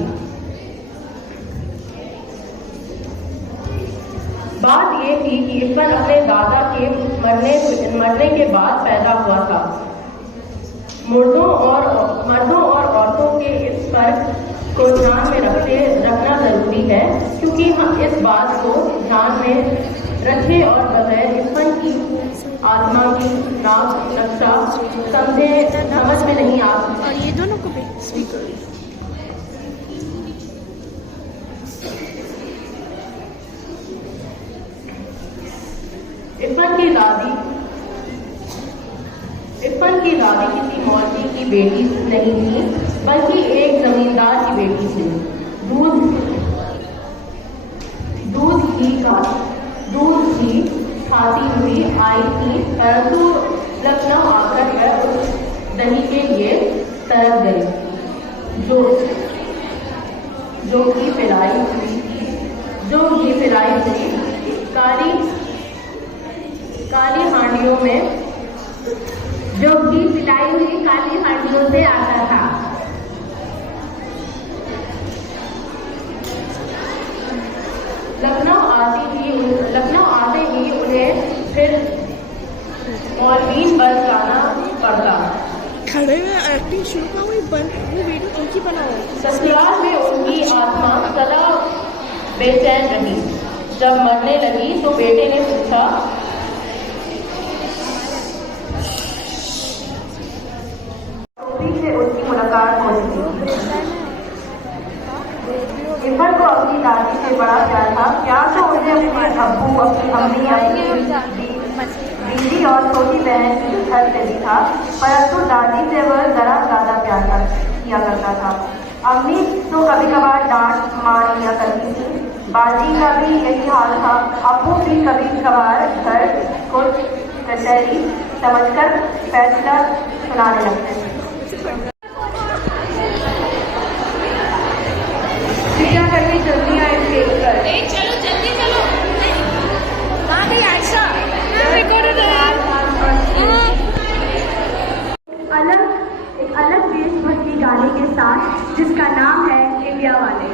बात ये थी कि इरफान अपने दादा के मरने के बाद पैदा हुआ था। मर्दों और औरतों के इस फर्क को ध्यान में रखना जरूरी है, क्योंकि हम इस बात को ध्यान में रखे और बगैर इरफान की आत्मा की नक्शा समझ में नहीं आ सकता। ये दोनों को भी स्पीकर इरफान की दादी किसी मौलवी की बेटी नहीं थी, बल्कि एक जमींदार की बेटी थी। दूध ही खाती हुई आई थी, परंतु लखनऊ आकर वह उस दही के लिए तरस गई जो घी पिलाई हुई काली हांडियों में काली हांडियों से आता था। लखनऊ आते ही उन्हें फिर मौलवीन बन जाना पड़ता। खड़े में एक्टिंग शुरू का वो वीडियो उनकी बनाओ। ससुराल में उनकी आत्मा सदा बेचैन रही। जब मरने लगी तो बेटे ने पूछा, से उसकी मुलाकात हो चुकी। इरफान को अपनी दादी से बड़ा प्यार था। प्यार तो उसे अपने अब्बू, अपनी अम्मी, अपनी दीदी और छोटी बहन की घर से भी था, परंतु दादी से वह जरा ज्यादा प्यार किया करता था। अम्मी तो कभी कभार डांट मार लिया करती थी। बाजी का भी यही हाल था। अब्बू भी कभी कभार घर को कचहरी समझकर फैसला सुनाने लगते थे। क्या करके जल्दी आए स्टेज पर। चलो जल्दी चलो। कहाँ गई आयशा? एक अलग देशभक्ति गाने के साथ, जिसका नाम है इंडिया वाले।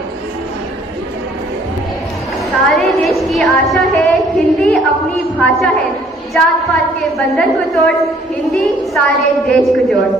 सारे देश की आशा है, हिंदी अपनी भाषा है। जात पात के बंधन को तोड़, हिंदी सारे देश को जोड़।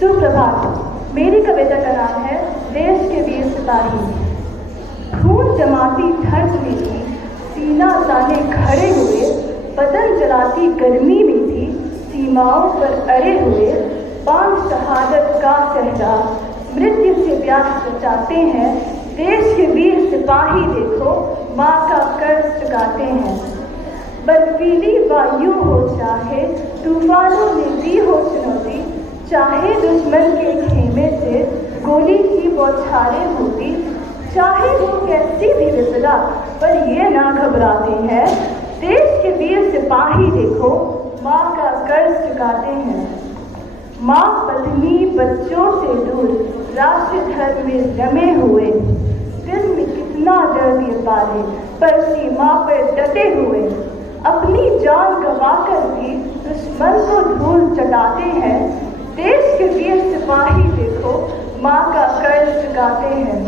सुप्रभात। मेरी कविता का नाम है देश के वीर सिपाही। खून जमाती ठंड में थी, सीना ताने खड़े हुए, बदन जलाती गर्मी में थी, सीमाओं पर अड़े हुए, बांध शहादत का सहरा, मृत्यु से प्यास बचाते हैं। देश के वीर सिपाही देखो, माँ का कर्ज चुकाते हैं। बर्फीली वायु हो चाहे, तूफानों में दी हो चुनौती, चाहे दुश्मन के खेमे से गोली की बौछारें होती, चाहे वो कैसी भी विपदा, पर ये ना घबराते हैं। देश के वीर सिपाही देखो, माँ का कर्ज चुकाते हैं। माँ पत्नी बच्चों से दूर, राष्ट्र धर्म में रमे हुए, दिल में कितना दर्द ये पाले, पर सीमा पर डटे हुए, अपनी जान गंवाकर भी दुश्मन को धूल चटाते हैं। देश के वीर सिपाही देखो, माँ का कर्ज चुकाते हैं।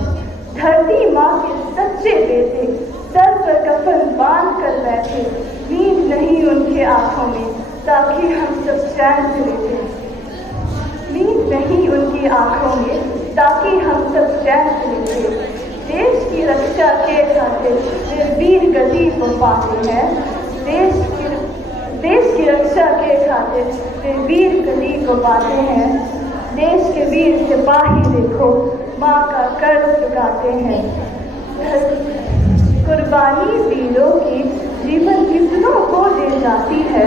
धरती माँ के सच्चे बेटे, सर पर कफन बांध कर बैठे, नींद नहीं उनके आंखों में, ताकि हम सब चैन से लेते। नींद नहीं उनकी आंखों में, ताकि हम सब चैन से लेते। देश की रक्षा के खातिर वे वीर गति को पाते हैं। देश की रक्षा के खातिर वे वीर गति को पाते हैं। देश के वीर सिपाही देखो, माँ का कर्ज चुकाते हैं। कुर्बानी वीरों की जीवन कितनों को दे जाती है,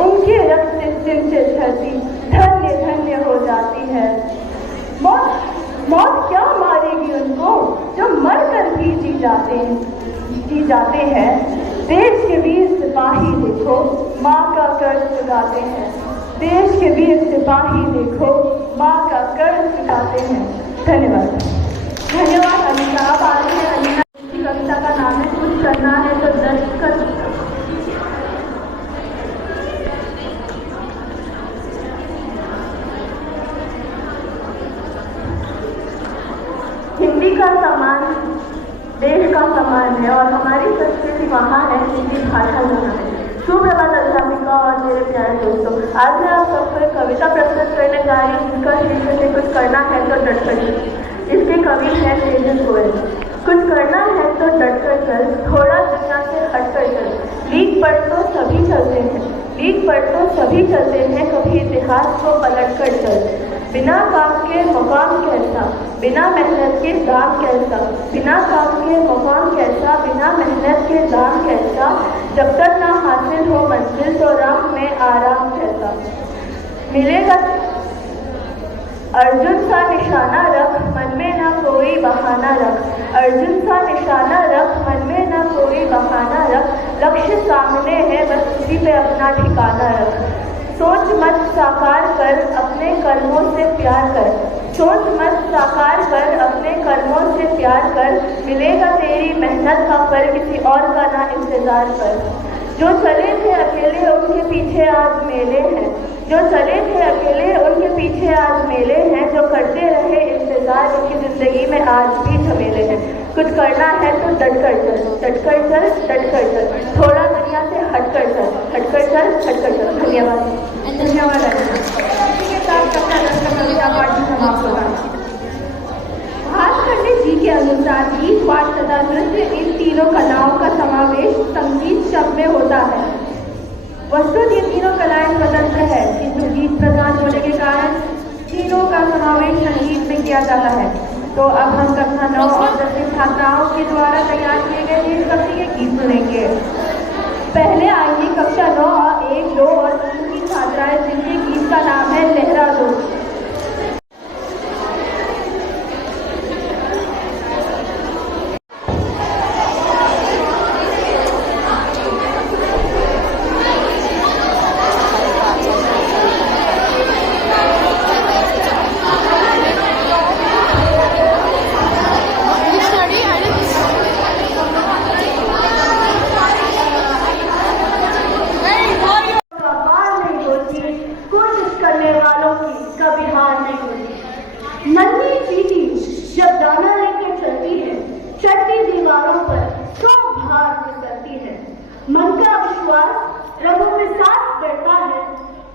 उनके रक्त से सिंचित धरती धन्य धन्य हो जाती है। मौत क्या मारेगी उनको, जो मरकर भी जी जाते हैं। देश के वीर सिपाही देखो, माँ का कर्ज चुकाते हैं। देश के वीर सिपाही देखो, माँ का कर्ज चुकाते हैं। धन्यवाद। धन्यवाद अनिता। आप आ रही हैं अनिता की कविता का नाम है कुछ करना है तो दर्ज कर। हिंदी का सम्मान देश का सम्मान है और हमारी संस्कृति वहाँ है, हिंदी भाषा में है। सुप्रभात अध्यापिका और मेरे प्यारे दोस्तों, आज मैं आप सबको एक कविता प्रस्तुत करने जा रही हूँ जिसका शीर्षक है कुछ करना है तो डट कर चल। इसके कवि है तेजस गोयल। कुछ करना है तो डट कर चल, थोड़ा दुनिया से हट कर चल। लीक पर तो सभी चलते हैं, लीक पर तो सभी चलते हैं, कभी इतिहास को पलट कर चल। बिना काम के मकाम कैसा, बिना मेहनत के दाम कैसा, बिना काम के मकाम कैसा, बिना मेहनत के दाम कैसा, जब तक ना हासिल हो मंजिल तो राह में आराम कैसा। मिलेगा अर्जुन सा निशाना रख, मन में ना कोई बहाना रख। अर्जुन सा निशाना रख, मन में ना कोई बहाना रख। लक्ष्य सामने है, बस उसी पे अपना ठिकाना रख। सोच मत साकार कर, अपने कर्मों से प्यार कर। सोच मत साकार कर, अपने कर्मों से प्यार कर। मिलेगा तेरी मेहनत का फल, किसी और का ना इंतजार कर। जो चले थे अकेले उनके पीछे आज मेले हैं, जो चले थे अकेले उनके पीछे आज मेले हैं। जो करते रहे इंतजार उनकी जिंदगी में आज भी झमेले हैं। कुछ करना है तो डट कर चल, डट कर चल, डट कर चल। थोड़ा दुनिया से हट कर चल, हट कर चल, हट कर चल। धन्यवाद। धन्यवाद। इसी के साथ कविता पाठ समाप्त होगा। भास्कर जी के अनुसार गीत, पाठ तथा नृत्य इन तीनों कलाओं का समावेश संगीत शब्द में होता है। वस्तुतः ये तीनों कलाएं स्वतंत्र है, किंतु गीत प्रधान होने के कारण तीनों का समावेश संगीत में किया जाता है। तो अब हम कक्षा 9 और 10 छात्राओं के द्वारा तैयार किए गए देशभक्ति के गीत सुनेंगे। पहले आएंगे कक्षा 9, 1, 2 और 3 की छात्राएं, जिनके गीत का नाम है लहरा दो। नन्ही चीटी जब दाना लेकर चलती है, चढ़ती दीवारों पर 100 भार फिसलती है। मन का विश्वास रगों में सांस बढ़ता है,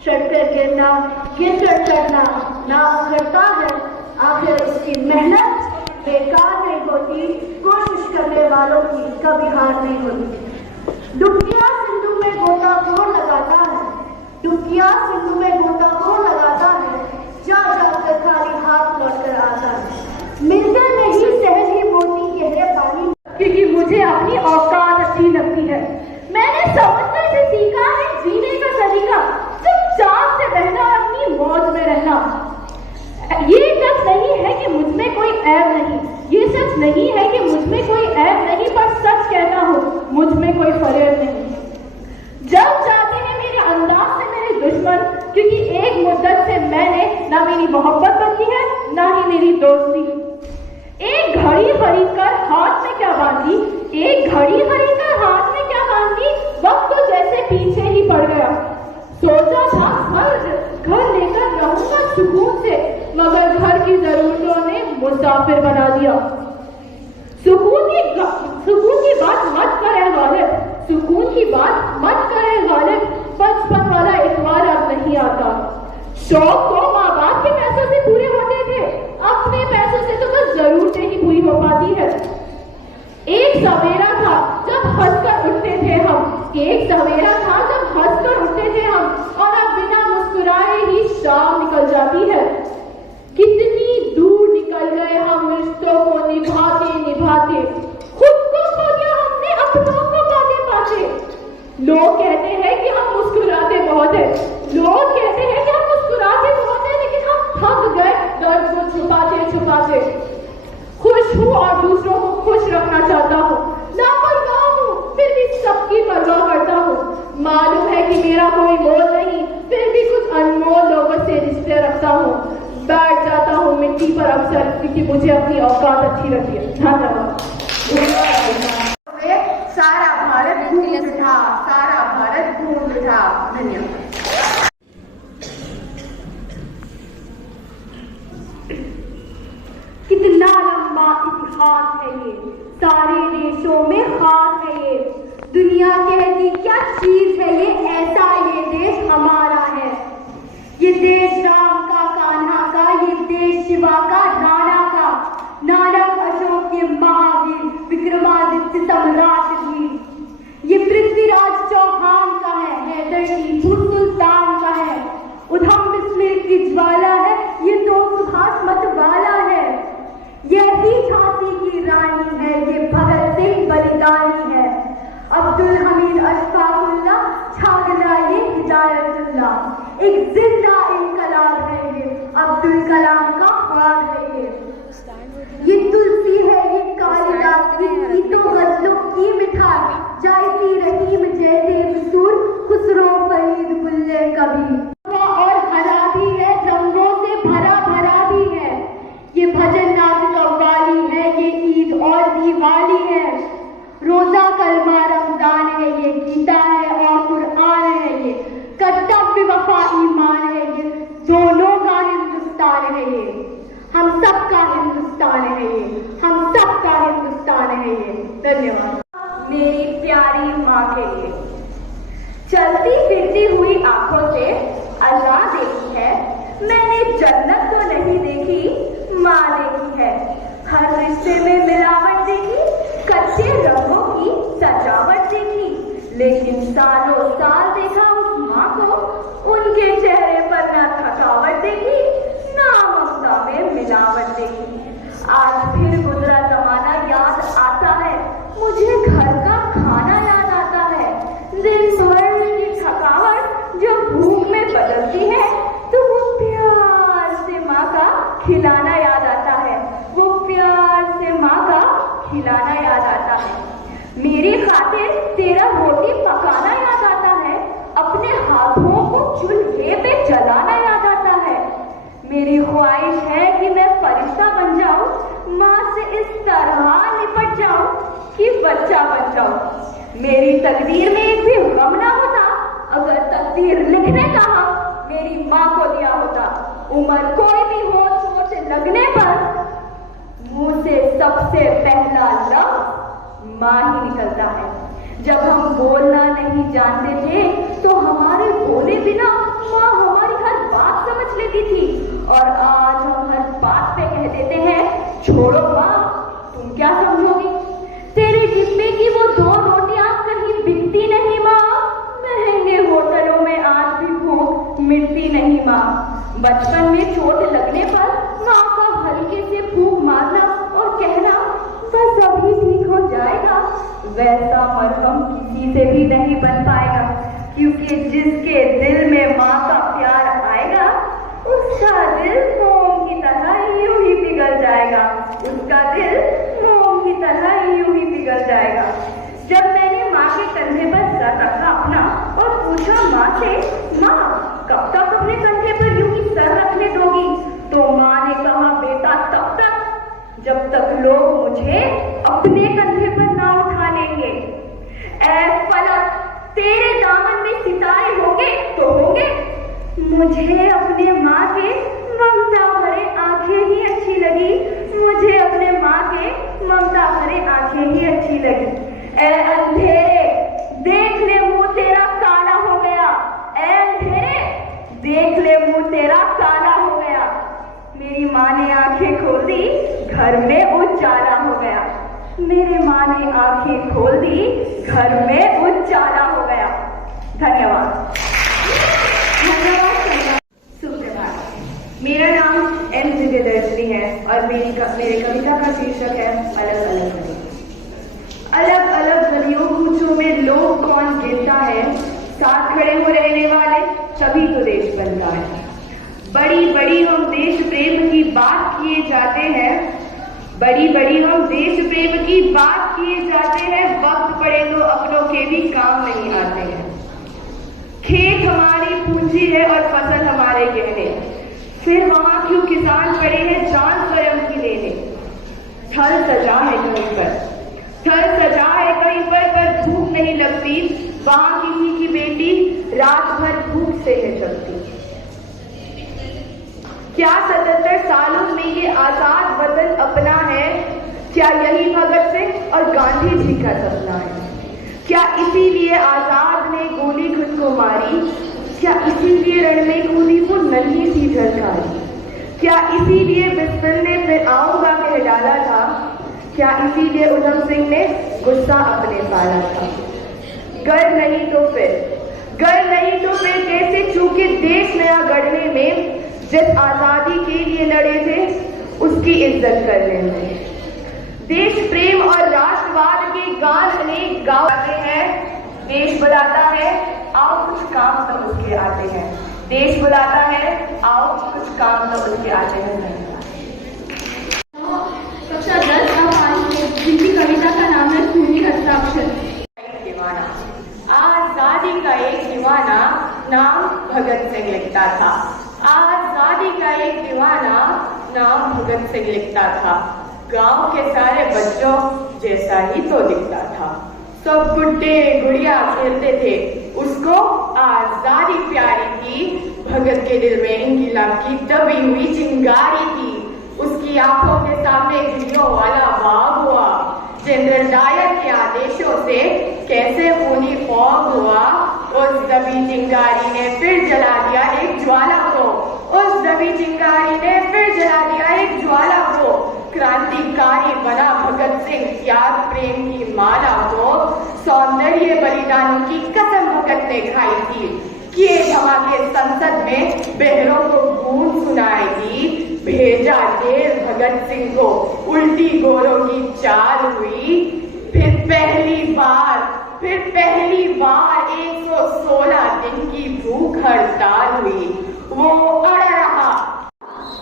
चढ़कर गिरना, गिरकर चढ़ना ना करता है, आखिर उसकी मेहनत बेकार नहीं होती, कोशिश करने वालों की कभी हार नहीं होती। डुबकिया सिंधु में गोताखोर लगाता है, डुबकिया सिंधु में गोताखोर लगाता है, जा जाकर खाली हाथ लौट कर आता है। मिलते नहीं सहज ही मोती गहरे पानी, क्योंकि मुझे अपनी औकात अच्छी लगती है। मैंने समंदर से सीखा है जीने का तरीका, चुपचाप से बहना और अपनी मौज में रहना। ये सच नहीं है कि मुझ में कोई ऐब नहीं, ये सच नहीं है कि मुझ में कोई ऐब नहीं, पर सच कहता हूँ मुझ में कोई फरेब नहीं। जब चाहते हैं मेरे अंदाज से मेरे दुश्मन, क्योंकि एक मुद्दत से मैंने ना मेरी मोहब्बत बदली है ना ही मेरी दोस्ती। एक घड़ी खरीदकर हाथ में क्या बांधी, एक घड़ी खरीदकर हाथ में क्या बांधी, वक्त तो जैसे पीछे ही पड़ गया। सोचा था घर लेकर रहूंगा सुकून से, मगर घर की जरूरतों ने मुसाफिर बना दिया। सुकून की बात मत करे गालिब, सुकून की बात मत करे गालिब, बचपन वाला इतवार अब नहीं आता। शौक तो माँ बाप के पैसों से पूरे होते थे, अपने पैसों से तो बस जरूरतें ही पूरी हो पाती है। एक सवेरा था जब हंसकर उठते थे हम, एक सवेरा था जब हंसकर उठते थे हम, और अब बिना मुस्कुराए ही शाम निकल जाती है। कितनी दूर निकल गए हम रिश्तों को निभाते निभाते, खुद को खो दिया हमने अपनों को पाते पाते। लोग कहते हैं कि हम मुस्कुराते बहुत है, लोग कहते हैं कि हम मुस्कुराते बहुत है, लेकिन हम थक गए दर्द को छुपाते छुपाते। खुश हूँ और दूसरों को खुश रखना चाहता हूँ, लापरवाह हूँ फिर भी सबकी परवाह करता हूँ। मालूम है कि मेरा कोई मोल नहीं, फिर भी कुछ अनमोल लोगों से रिश्ते रखता हूँ। बैठ जाता हूँ मिट्टी पर अक्सर, क्योंकि मुझे अपनी औकात अच्छी लगती है। धन्यवाद। सारा भारत घूम उठा, सारा भारत घूम उठा। धन्यवाद। कितना लंबा इतिहास है ये, सारे देशों में खास है ये। दुनिया कहती क्या चीज है ये, ऐसा ये देश हमारा है। ये देश राम का, कान्हा का, ये देश शिवा का, राणा का, नानक, अशोक के महावीर, विक्रमादित्य सम्राट भी। ये पृथ्वीराज चौहान का है, हैदर टीपू सुल्तान का है, उधम बिस्मिल की ज्वाला है, ये तो सुभाष मतवाला है। यही झांसी की रानी है, ये भगत सिंह बलिदानी है। अब्दुल हमीद अशफाकुल्ला, छागला ये हिदायतुल्ला। एक जिंदा इनकलाब है ये, अब्दुल कलाम का ख्वाब है ये तुलसी है, ये कालिदास की तो गजलों की मिठाई, जायसी रहीम जैसे मसूर, खुसरो फरीद बुल्ले कभी। और हरा भी है, रंगों से भरा भरा भी है। ये भजन नाच कव्वाली है, ये ईद और दिवाली है। रोजा कलमा रमजान है, ये गीता है और कुरान है। ये कर्तव्य वफा ईमान है, ये दोनों का हिंदुस्तान है। ये हम सबका हिंदुस्तान है, ये हम सबका हिंदुस्तान है ये। धन्यवाद। मेरी प्यारी माँ के लिए। चलती फिरती हुई आंखों से अल्लाह देखी है, मैंने जन्नत तो नहीं देखी, माँ देखी है। हर रिश्ते में मिलावट देखी, कच्चे रंगों की सजावट देखी, लेकिन सालों साल देखा उस माँ को, उनके चेहरे पर ना थकावट देखी ना ममता में मिलावट देखी। आज फिर गुजरा जमाना याद आता है, मुझे घर का खाना याद आता है। दिन भर की थकावट जब भूख में बदलती है, तो वो प्यार से माँ का खिलाना याद आता है, वो प्यार से माँ का खिलाना याद आता है। मेरी खातिर तेरा रोटी पकाना याद आता है, अपने हाथों को चूल्हे पे जलाना याद आता है। मेरी ख्वाहिश है कि मैं फरिश्ता बन जाऊं, माँ से इस तरह निपट जाऊं कि बच्चा बन जाऊं। मेरी तकदीर में एक भी गम ना होता, अगर तकदीर लिखने कहा मेरी माँ को दिया होता। उम्र कोई भी हो, सोच लगने पर मुंह से सबसे पहला लफ्ज माँ ही निकलता है। जब हम बोलना नहीं जानते थे तो हमारे बोले बिना माँ हमारी हर बात समझ लेती थी, और आज हम हर बात पे कह देते हैं छोड़ो माँ, तुम क्या समझोगी। तेरे डिब्बे की वो 2 रोटियां कहीं बिकती नहीं माँ, महंगे होटलों में आज भी भूख मिटती नहीं माँ। बचपन में चोट लगने पर माँ का हल्के से फूंक मारना और कहना बस अभी ठीक हो जाएगा, वैसा मरहम किसी से भी नहीं बन पाएगा, क्योंकि जिसके दिल में माँ का प्यार आएगा उसका दिल मोम की तरह यूं ही पिघल जाएगा, उसका दिल मोम की तरह यूं ही पिघल जाएगा। जब मैंने माँ के कंधे पर सर रखा अपना और पूछा माँ से, माँ कब तक अपने कंधे पर यूं ही सर रखने दोगी, तो माँ ने कहा बेटा तब तक जब तक लोग मुझे अपने कंधे पर ना उठा लेंगे। ऐ फलक, तेरे दामन में सितारे होंगे तो होंगे, मुझे अपने माँ के ममता भरे आंखें ही अच्छी लगी, मुझे अपने माँ के ममता भरे आंखें ही अच्छी लगी। ऐ अंधेरे, देख ले मुंह तेरा काला हो गया, ऐ अंधेरे देख ले मुंह तेरा काला हो गया। मेरी माँ ने आंखें खोल दी, घर में उजाला हो गया, मेरी माँ ने आंखें खोल दी, घर में उजाला हो गया। धन्यवाद। धन्यवाद। सुप्रभात। मेरा नाम एम दिव्यदर्शनी है और मेरी कविता का शीर्षक है अलग अलग गली। अलग अलग गलियों कूचों में लोग कौन गिरता है, साथ खड़े हो रहने वाले तभी तो देश बनता है। बड़ी बड़ी हम देश प्रेम की बात किए जाते हैं, बड़ी बड़ी हम देश प्रेम की बात किए जाते हैं, वक्त पड़े तो अपनों के भी काम नहीं आते हैं। खेत हमारी पूंजी है और फसल हमारे गहने, फिर वहां क्यों किसान पड़े हैं जान स्वयं की लेने। थल सजा है कहीं पर, थल सजा है कहीं पर भूख नहीं लगती, वहां किसी की बेटी रात भर भूख से है जगती। क्या 77 सालों में ये आजाद वतन अपना है, क्या यही भगत सिंह और गांधी जी का सपना है। क्या इसीलिए आजाद ने गोली खुद को मारी, क्या इसीलिए रण में कूदी वो नन्ही सी झलकारी, क्या इसीलिए बिस्मिल ने फिर आऊंगा कह डाला था, क्या इसीलिए उधम सिंह ने गुस्सा अपने पाला था। गर नहीं तो फिर कैसे चूके देश नया गढ़ने में, जिस आजादी के लिए लड़े थे उसकी इज्जत करने में। देश प्रेम और राष्ट्रवाद के गान अनेक गाते हैं, देश बुलाता है आओ कुछ काम तो उसके आते हैं, देश बुलाता है आओ कुछ काम तो उसके आते हैं। कक्षा 10 का पाठ जिनकी कविता का नाम है खूनी हस्ताक्षर। दीवाना, आजादी का एक दीवाना नाम भगत सिंह लिखता था, आजादी का एक दीवाना नाम भगत सिंह लिखता था। गांव के सारे बच्चों जैसा ही तो दिखता था, सब गुड्डे गुड़िया खेलते थे, उसको आजादी प्यारी थी। भगत के दिल में इंकलाब की दबी हुई चिंगारी थी, उसकी आंखों के सामने चिड़ियों वाला बाग हुआ। जनरल डायर के आदेशों से कैसे खूनी फौग हुआ, उस दबी चिंगारी ने फिर जला दिया एक ज्वाला को, उस दबी चिंगारी ने फिर जला दिया एक ज्वाला को। क्रांतिकारी बना भगत सिंह त्याग प्रेम की माला को, सौंदर्य बलिदानों की कसम भगत ने खाई थी। किए धमाके संसद में बहरों को गूंज सुनाएगी, भेजा जेल भगत सिंह को, उल्टी गोरों की चाल हुई। फिर पहली बार 116 दिन की भूख हड़ताल हुई, वो अड़ा रहा।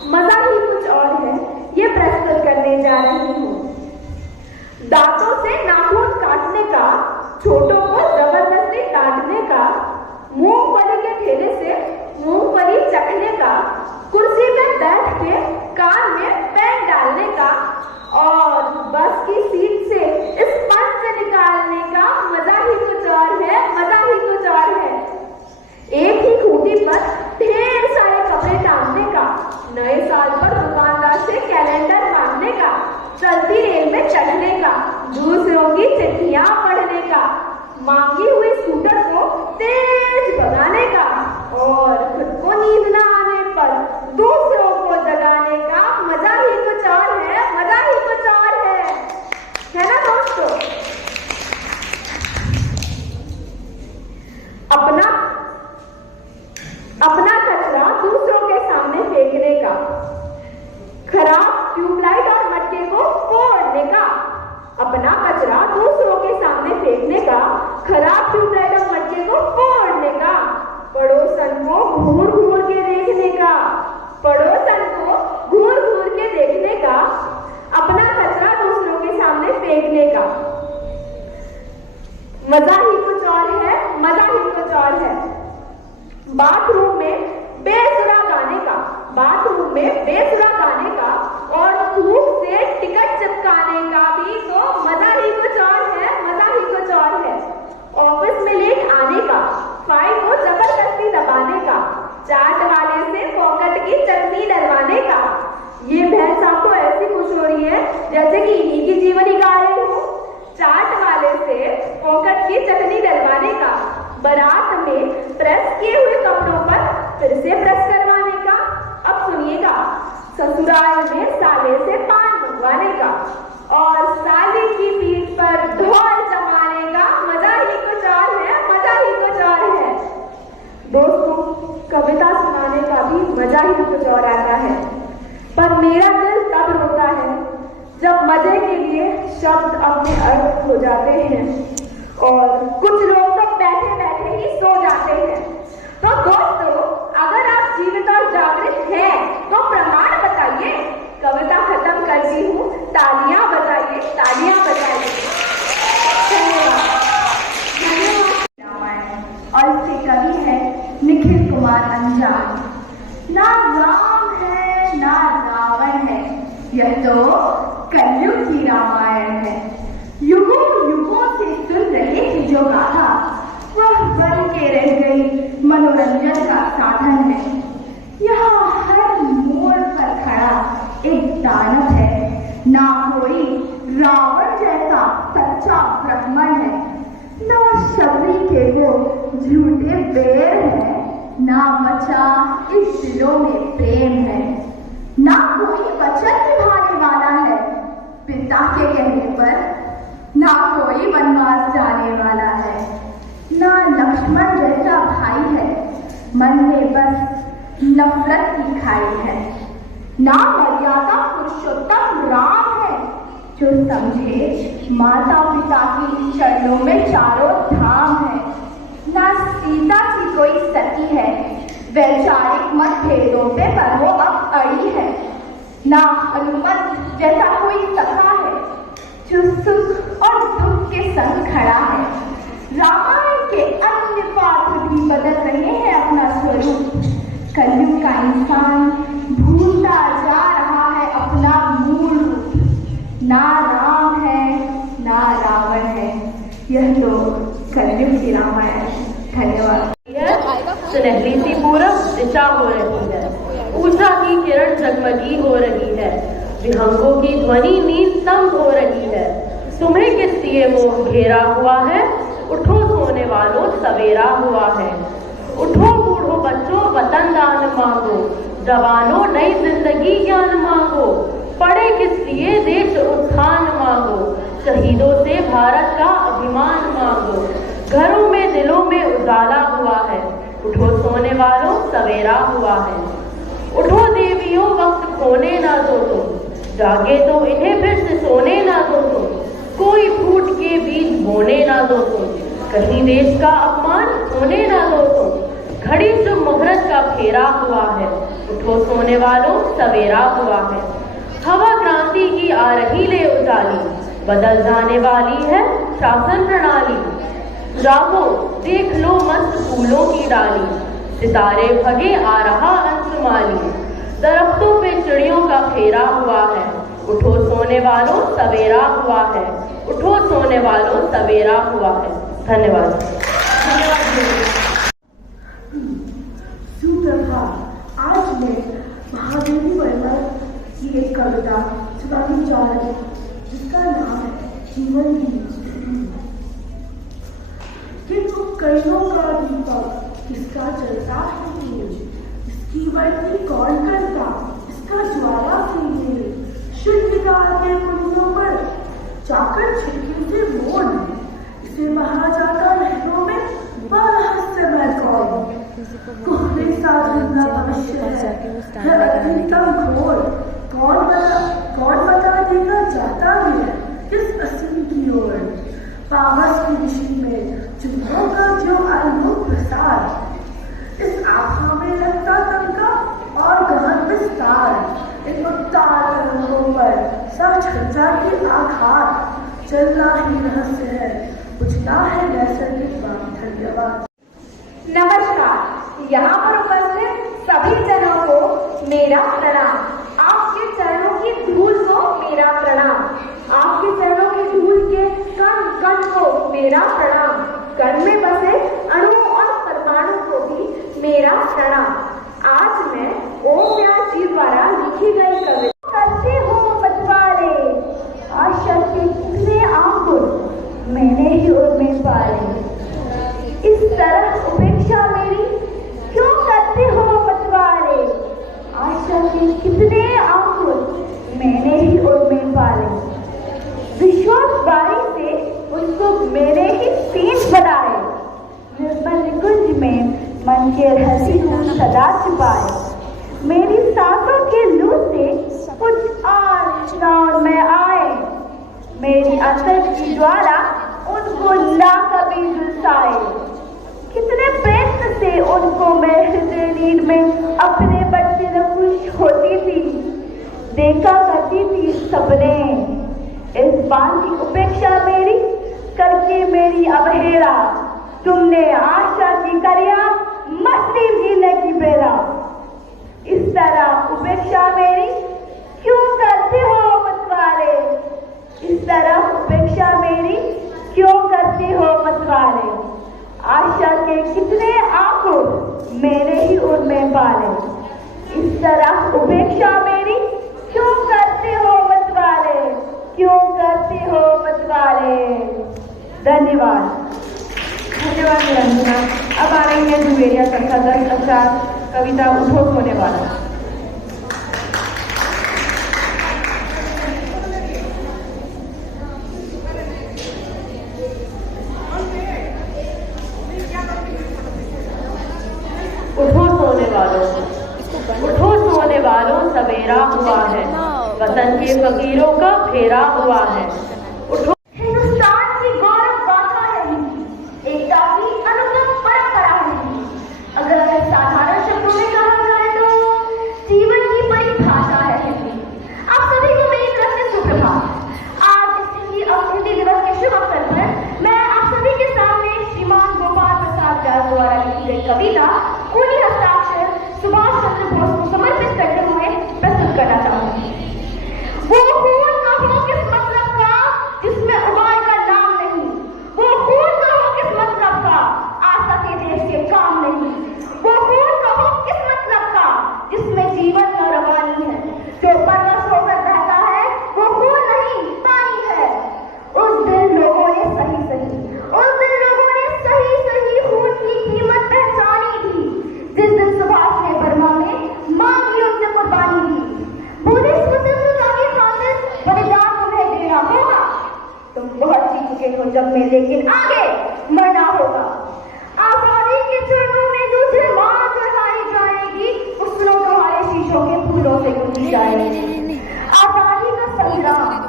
मजा ही कुछ और है, ये प्रस्तुत करने जा रही हूँ। दांतों से नाखून काटने का, छोटों को जबरदस्ती डांटने का, मूंगफली के ठेले से मूंगफली चखने का, कुर्सी में बैठ के कान में पेन डालने का और बस की सीट से स्पंज निकालने का मजा ही कुछ और है, मजा ही कुछ और है। एक ही खूंटी पर ढेर सारे कपड़े टांगने का, नए साल पर दुकानदार से कैलेंडर मांगने का, चलती रेल में चढ़ने का, दूसरों की चिट्ठियां पढ़ने का, मांगी हुई स्कूटर को तेज भगाने का और खुद को नींद न आने पर दूसरों को अपना कचरा दूसरों के सामने फेंकने का, खराब ट्यूबलाइट और मटके को फोड़ने का। अपना कचरा दूसरों के सामने फेंकने का, खराब ट्यूबलाइट और मटके को फोड़ने का, पड़ोसन को घूर घूर के देखने का, पड़ोसन को घूर घूर के देखने का, अपना कचरा दूसरों के सामने फेंकने का। मजा ही कुछ और है, मजा ही कुछ और है। बाथरूम में बेसुरा गाने का, बाथरूम में बेसुरा गाने का और थूक से टिकट चिपकाने का भी तो मजा ही कुछ और है, मजा ही कुछ और है। ऑफिस में लेट आने का, फाइल को जबरदस्ती दबाने का, चाट वाले से पॉकेट की चटनी डलवाने का। ये भैंस आपको ऐसी खुश हो रही है जैसे कि इन्हीं की जीवनी गा रही हूँ। चाट वाले से पॉकेट की चटनी डलवाने का, बारात में प्रेस किए हुए कपड़ों पर फिर से प्रेस करवाने का। अब सुनिएगा, ससुराल में साले से पान मंगवाने का और साले की पीठ पर ढोल जमाने का। मजा ही कुछ और है, मजा ही कुछ और है। दोस्तों, कविता सुनाने का भी मजा ही कुछ और आता है, पर मेरा दिल तब रोता है जब मजे के लिए शब्द अपने अर्थ हो जाते हैं और कुछ लोग तो बैठे बैठे ही सो जाते हैं। तो दोस्तों, अगर आप जीवित और जागृत हैं तो प्रमाण बताइए। कविता खत्म करती हूँ, तालियां बजाइए, तालियां बजाइए। धन्यवाद। और इसके कवि है निखिल कुमार अंजान। ना राम है ना रावण है, यह तो कलयुग की रामायण है। युगों युगों से सुन रहे थे जो गाथा, वह बन के रह गई मनोरंजन का साधन है। यहाँ हर मोड़ पर खड़ा एक दानव है, ना कोई रावण जैसा सच्चा ब्राह्मण है, ना शबरी के वो झूठे बेर है, ना मचा इस दिलों में प्रेम है, ना कोई वचन निभाने वाला है पिता के कहने पर, ना कोई वनवास जाने वाला है, ना लक्ष्मण जैसा भाई है, मन में बस नफरत की खाई है, ना मर्यादा पुरुषोत्तम राम है जो समझे माता पिता की चरणों में चारों धाम है, ना सीता की कोई सती है, वैचारिक मतभेदों पे पर वो अब अड़ी है, ना हनुमत जैसा कोई सखा है जो सुख और दुख के संग खड़ा है। रामायण के अन्य पात्र भी बदल रहे हैं अपना स्वरूप। कलयुग का इंसान भूलता जा रहा है अपना मूल रूप। ना राम है ना रावण है, यह तो कलयुग की रामायण है। धन्यवाद। सुनहरी सी पूरब दिशा हो रही है, ऊषा की किरण जगमगी हो रही है, विहंगों की ध्वनि नींद स्तंभ हो रही है। तुम्हें किस लिए मोह घेरा हुआ है, उठो सोने वालों सवेरा हुआ है। उठो बूढ़ो बच्चों वतन दान मांगो, जवानों नई जिंदगी ज्ञान मांगो। पढ़े किस लिए देश उत्थान मांगो, शहीदों से भारत का अभिमान मांगो। घरों में दिलों में उजाला हुआ है, उठो सोने वालों सवेरा हुआ है। उठो देवियों वक्त खोने ना दो तुम, जागे तो इन्हें फिर से सोने ना दो तुम। कोई फूट के बीज बोने ना दो तुम, कहीं देश का अपमान होने ना दो तुम। घड़ी जो मुहूर्त का फेरा हुआ है, उठो सोने वालों सवेरा हुआ है। हवा क्रांति की आ रही ले उजाली, बदल जाने वाली है शासन प्रणाली। जागो देख लो मस्त फूलों की डाली, सितारे भगे आ रहा अंशुमाली। दरख्तों पे चिड़ियों का फेरा हुआ है, उठो सोने वालों सवेरा हुआ है। उठो सोने वालों सवेरा हुआ है। धन्यवाद। सुप्रभात। आज मैं महादेवी वर्मा की एक कविता सुनाने जा रही हूँ जिसका नाम है जीवन की कि तो कईयों का दीपक किसका चलता है तेज, इसकी वर्ती कौन करता इसका ज्वाला से तेज। शुद्धिकार के पुलियों पर जाकर छिड़के से मोड़, इसे बहा जाता लहरों में बरहस से कोहरे सा जिंदा भविष्य है अतीतम घोर। कौन बता देगा जाता है किस असीम की ओर। पावस की ऋषि में चुभों का जो अद्भुत प्रसार। इस आभा में लगता तंका और गहन विस्तार। इन उत्तार तरंगों पर सब झंझा के आघात। चलना ही रहस्य है, बुझना है नैसर्गिक बात। धन्यवाद। नमस्कार। यहाँ पर उपस्थित सभी जनों को मेरा प्रणाम। आपके चरणों की धूल को मेरा प्रणाम। आपके चरणों की धूल के कण कण को मेरा प्रणाम। कण में बसे अणु और परमाणु को भी मेरा प्रणाम। आज मैं ओम व्यास जी द्वारा लिखी गई कविता करते हो मतवाले। आशा के कितने आंकुर मैंने ही उनमें पाले। इस तरह उपेक्षा मेरी क्यों करते हो मतवाले। आशा के कितने अंकुर मैंने ही उनमें पाले। विश्वास बारी से उसको मेरे ही सींच बनाए। निर्मल निकुंज में मन के रहस्य सदा छिपाए। मेरी सांसों के लू से कुछ और छाँव में आए। मेरी अंतर की ज्वाला उनको ना कभी झुलसाए। कितने प्रयत्न से उनको मैं हृदय नीड में अपने बच्चे न खुश होती थी। देखा करती थी सपने। इस बात की उपेक्षा मेरी करके मेरी अवहेला। तुमने आशा की करिया मस्ती जीने की बेला। इस तरह उपेक्षा मेरी क्यों करते हो मतवाले। इस तरह उपेक्षा मेरी क्यों करते हो मतवाले। आशा के कितने आंकुर मेरे ही उनमें पाले। इस तरह उपेक्षा मेरी क्यों करते हो मतवाले। क्यों करते हो मतवाले। धन्यवाद। धन्यवाद निरंजना। अब आ रही है जुवेरिया कक्षा 10 कक्षा कविता उठो सोने वाला। उठो सोने वालों सवेरा हुआ है। वतन के फकीरों का फेरा हुआ है। उठो। हिंदुस्तान की गौरव गाथा है हिंदी। एकता की अनुपम परंपरा है हिंदी। अगर साधारण शब्दों में कहा जाए तो जीवन की परिभाषा है हिंदी। आप सभी को मेरी तरफ से सुप्रभात। आज हिंदी दिवस के शुभ अवसर पर मैं आप सभी के सामने श्रीमान गोपाल प्रसाद व्यास द्वारा लिखी गई कविता उन्हीं हस्ताक्षर सुभाष चंद्र बोस को समर्पित करते हुए प्रस्तुत करना चाहूंगी। वो खून का हो किस मतलब का जिसमें उबाल का नाम नहीं। वो खून का हो किस मतलब का आशा के देश के काम नहीं। वो खून का हो किस मतलब का जिसमें जीवन का रवानी है। जो परवश होकर बहता है वो खून नहीं पानी है। उस दिन लोगों ने सही खून की कीमत पहचानी थी। जिस दिन सुभाष ने बर्मा में मांगी उनसे कुर्बानी दी। बोले स्वतंत्रता की खातिर बलिदान तुम्हें देना होगा। तुम बहुत जी चुके हो जब में, लेकिन आगे मरना होगा। आजादी के चरणों में दूसरे मां चढ़ाई जाएगी। उसलों तुम्हारे शीशों के फूलों से गुंजी जाएगी। आजादी का संग्राम,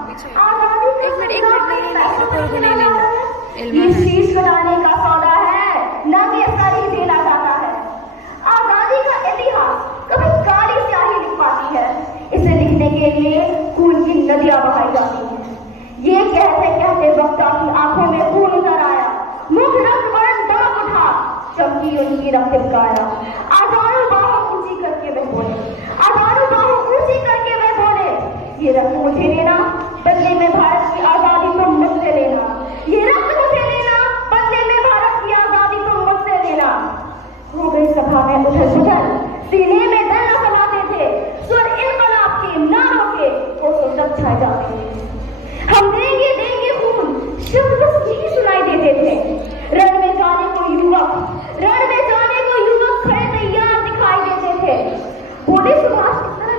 ये शीश बनाने का सौदा है, न ये सारी देना जाता है। आजादी का इतिहास कभी काली स्याही लिख पाती है। इसे लिखने के लिए खून की नदियां बहाई जाती हैं। ये कहते कहते वक्ता की आंखों में खून उतर आया। मुख रक्त वर्ण दमक उठा, चमकी उनकी रक्त काया। आजादू बाहों ऊंची करके वे बोले। आजादू बाहों ऊंची करके वे बोले। ये रक्त मुझे लेना, बदले में भारत की आजादी तुम मुझसे लेना। ये रक्त मुझे लेना, बदले में भारत की आजादी तुम मुझसे लेना। हो गई सभा में उथल पुथल, सीने में दर्द समाते थे। सुर इनकलाब के नारों के कोसों तक छाए जाते थे। हम देंगे देंगे खून शब्द नहीं सुनाई देते थे। रण में जाने को युवक खड़े तैयार दिखाई देते थे। बोले सुभाष इस तरह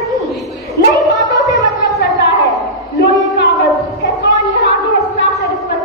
नहीं बातों से मतलब चलता है। लो ये कागज है, कौन यहाँ के हस्ताक्षर इस पर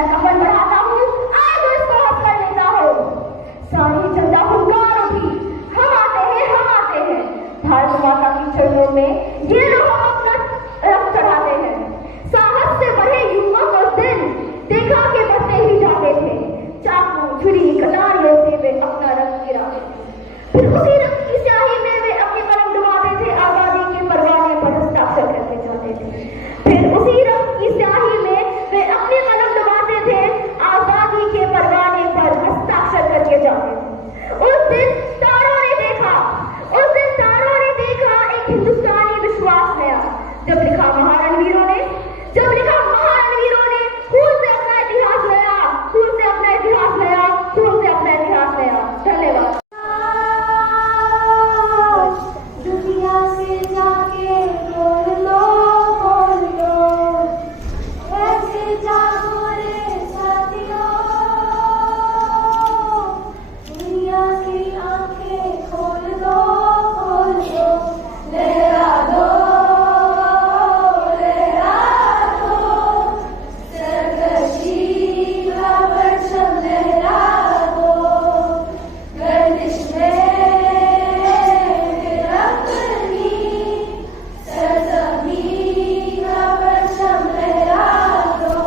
मैं अपन बढ़ाता हूँ, आज इसको हंस कर लेता हूँ। सारी जनता हुंकार उठी, हम आते हैं। भारत माता की चरणों में ये लोग अपना रक्त चढ़ाते हैं। साहस से बढ़े युवक उस दिन देखा के बढ़ते ही जाते थे। चाकू छुरी कटारियों से वे अपना रक्त गिराते थे। फिर उसी रक्त की स्याही में वे अपनी कलम डुबाते थे, आजादी के परवाने पर हस्ताक्षर करके जाते थे। फिर उसी रक्त की स्याही में वे अपनी कलम डुबाते थे, आजादी के परवाने पर हस्ताक्षर करके जाते थे। उस दिन तारों ने देखा एक हिंदुस्तानी विश्वास नया। जब लिखा महारणवीरों ने खून से अपना इतिहास नया। धन्यवाद। दुनिया से जाके बोल लो ऐसे जागो रे साथियों, दुनिया की आंखें खोल दो लहरा दो सरकशी का परचम लहरा दो, गर्दिश में अपनी सरजमीं का परचम लहरा दो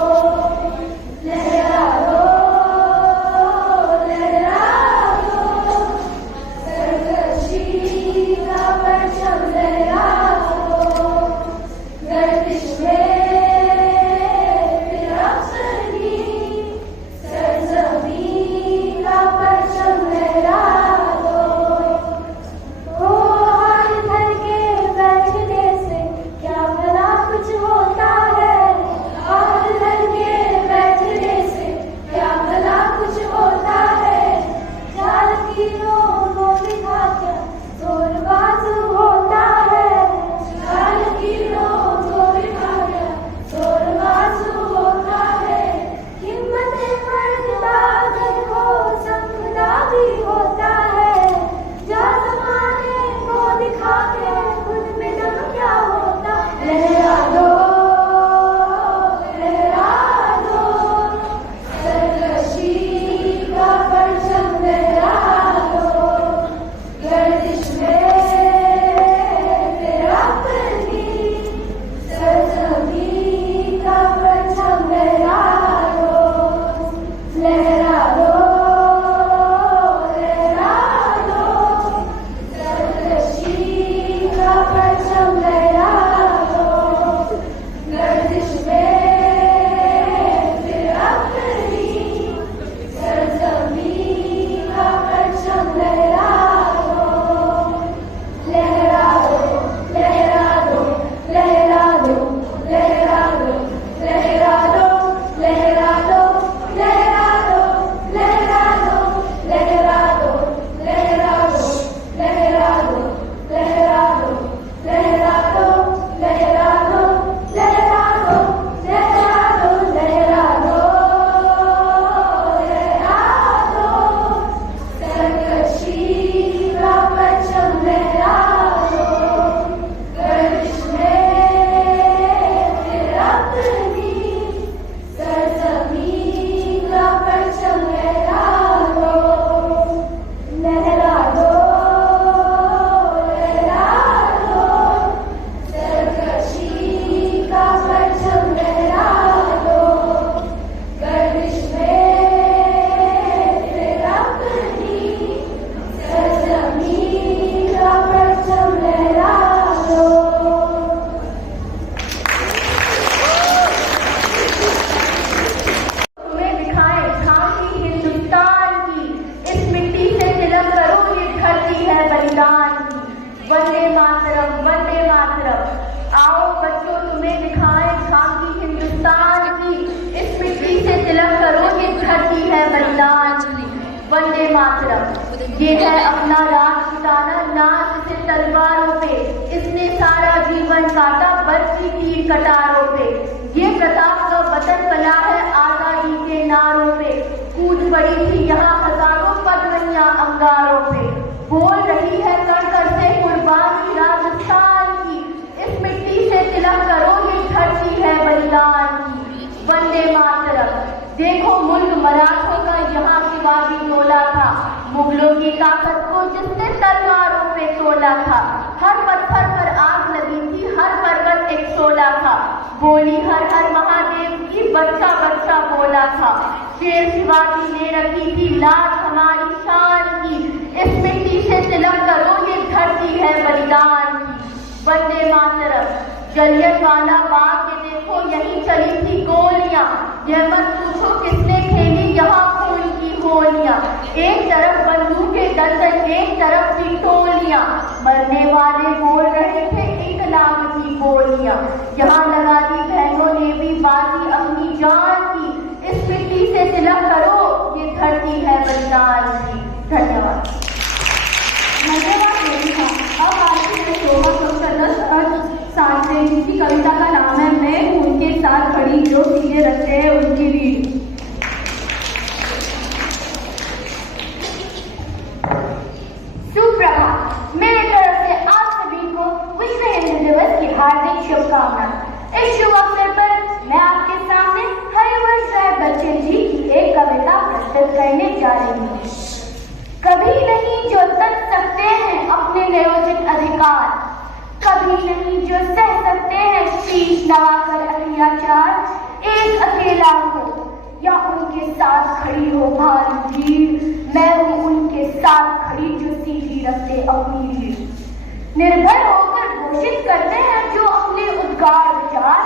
सरकशी का परचम लहरा दो, गर्दिश में अपनी सरजमीं का परचम लहरा दो। हो हार धर के बैठने से क्या भला कुछ होता है, हार धर के बैठने से क्या भला कुछ होता है, जाल की नोक दिखा क्या जोरबाजू होता है, जाल की नोक दिखा क्या जोरबाजू होता है, हिम्मत मर्द बादल को संगदा भी होता है, जा ज़माने को दिखा के खुद में दम क्या होता, लहरा दो सरकशी का परचम लहरा दो, गर्दिश में अपनी सरजमीं का परचम लहरा दो, लहरा दो सरकशी का परचम लहरा दो, गर्दिश में अपनी सरजमीं का परचम लहरा दो, लहरा दो लहरा दो लहरा दो लहरा दो लहरा दो लहरा दो लहरा दो लहरा दो लहरा दो लहरा दो लहरा दो लहरा दो लहरा दो लहरा दो लहरा दो लहरा दो सरकशी का परचम लहरा दो, गर्दिश में अपनी सरजमीं का परचम लहरा दो, लहरा दो सरकशी का परचम लहरा दो, गर्दिश में अपनी सरजमीं का परचम लहरा दो। तुम्हें दिखाएं झांकी हिंदुस्तान की, इस मिट्टी से तिलक करो ये धरती है बलिदान की, वंदे मातरम। आओ बच्चों तुम्हें दिखाएं झांकी हिंदुस्तान की, इस मिट्टी से तिलक करो ये धरती है बलिदान की, वंदे मातरम। ये है अपना राजपुताना नाच से तलवारों पे, इसने सारा जीवन काटा बरसी तीर कटारों पे, ये प्रताप का वतन बना है आजादी के नारों पे, कूद पड़ी थी यहाँ हजारों पगड़ियां अंगारों पे, बोल रही है कण कण से कुर्बानी राजस्थान की, इस मिट्टी से तिलक करो ये धरती है बलिदान की, वंदे मातरम। देखो मुल्क मराठों का यहाँ शिवाजी डोला था, मुगलों की ताकत को जिसने तलवारों पे तोला था। हर पत्थर पर आग लगी थी, हर पर्वत एक शोला था। बोली हर हर महादेव की, बच्चा बच्चा बोला था। शेर शिवाजी ने रखी थी लाज हमारी शान की, इस मिट्टी से तिलक करो ये धरती है बलिदान की। वंदे मातरम। जलियांवाला बाग के देखो यहीं चली थी गोलियां, यह मत पूछो किसने खेली यहाँ खून की होलियां। एक तरफ बंदूकें दंदन, एक तरफ थी टोलियां, मरने वाले बोल रहे थे इंकलाब की बोलियां। यहाँ लगा दी बहनों ने भी बाजी अपनी जान की, इस मिट्टी से तिलक करो ये धरती है बलिदान की। धन्यवाद। अब आज की शोभा कक्षादश सांसे जिसकी कविता का नाम है मैं हूँ उनके साथ खड़ी, जो सीधे रखते हैं उनकी रीढ़। सुप्रभात। मेरे तरफ से आप सभी को विश्व हिंदी दिवस की हार्दिक शुभकामनाएं। इस शुभ अवसर पर मैं आपके सामने हरिवंश राय बच्चन जी की एक कविता प्रस्तुत करने जा रही हूँ। कभी नहीं जो तक सकते हैं अपने न्यायोचित अधिकार, कभी नहीं जो सह सकते हैं शीश नवाकर अत्याचार। एक अकेला हो या उनके साथ खड़ी हो भारी भीड़, मैं हूँ उनके साथ खड़ी जो सीधी रखते अपनी रीढ़। निर्भय होकर घोषित करते हैं जो अपने उद्गार विचार,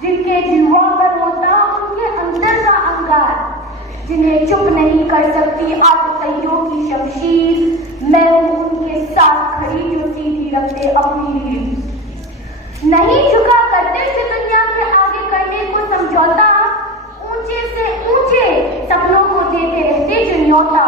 जिनके जीवा पर होता उनके अंदर का अंगार। जिन्हें चुप नहीं कर सकती आतताइयों की शमशीर, मैं हूँ उनके साथ खड़ी जो सीधी रखते अपनी रीढ़। नहीं झुका करते थे दुनिया के आगे करने को समझौता, ऊंचे से ऊंचे सपनों को देते रहते जो न्योता।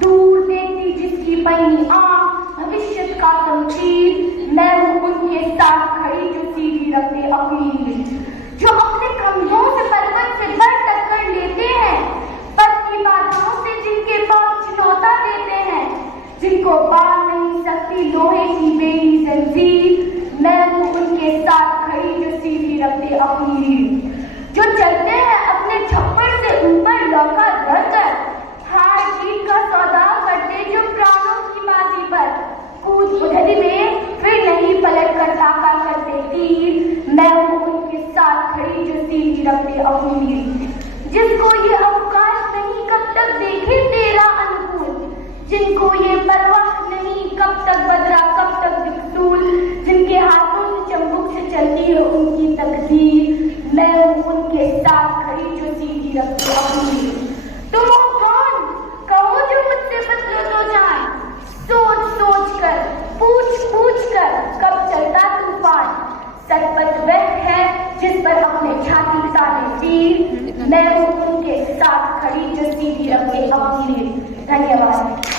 दूर देखती जिसकी पैनी आंख भविष्य का तमचीर, मैं हूँ उनके साथ खड़ी जो सीधी रखते अपनी रीढ़। जो अपने कंधों से पर्वत से बढ़ टक्कर लेते हैं, पद की बातों से जिनके पास चुनौता देते हैं, जिनको बांध नहीं सकती लोहे की बेड़ी जंजीर, मैं हूँ उनके साथ खड़ी जो सीधी रखते अपनी रीढ़। जो चलते हैं अपने छप्पर से ऊपर लौका धरकर, हार जीत का सौदा करते जो प्राणों की बाजी पर, कूद उधरी में फिर नहीं पलट कर ताका करते तीर, मैं हूँ उनके साथ खड़ी जो सीधी रखते अपनी रीढ़। जिसको ये अवकाश नहीं कब तक देखे तेरा अनुकूल, जिनको ये परवाह नहीं कब तक बदरा कब तक दिक्सूल, जिनके हाथों से चंबुक से चलती है उनकी तकदीर, मैं हूँ उनके साथ खड़ी जो सीधी रखती अपनी। तुम हो कौन कहो जो मुझसे बदलो तो जान, सोच सोच कर पूछ पूछ कर कब चलता तूफान। सतपथ वह है जिस पर अपने छाती ताने तीर, मैं हूँ उनके साथ खड़ी जो सीधी रखे अपनी। धन्यवाद।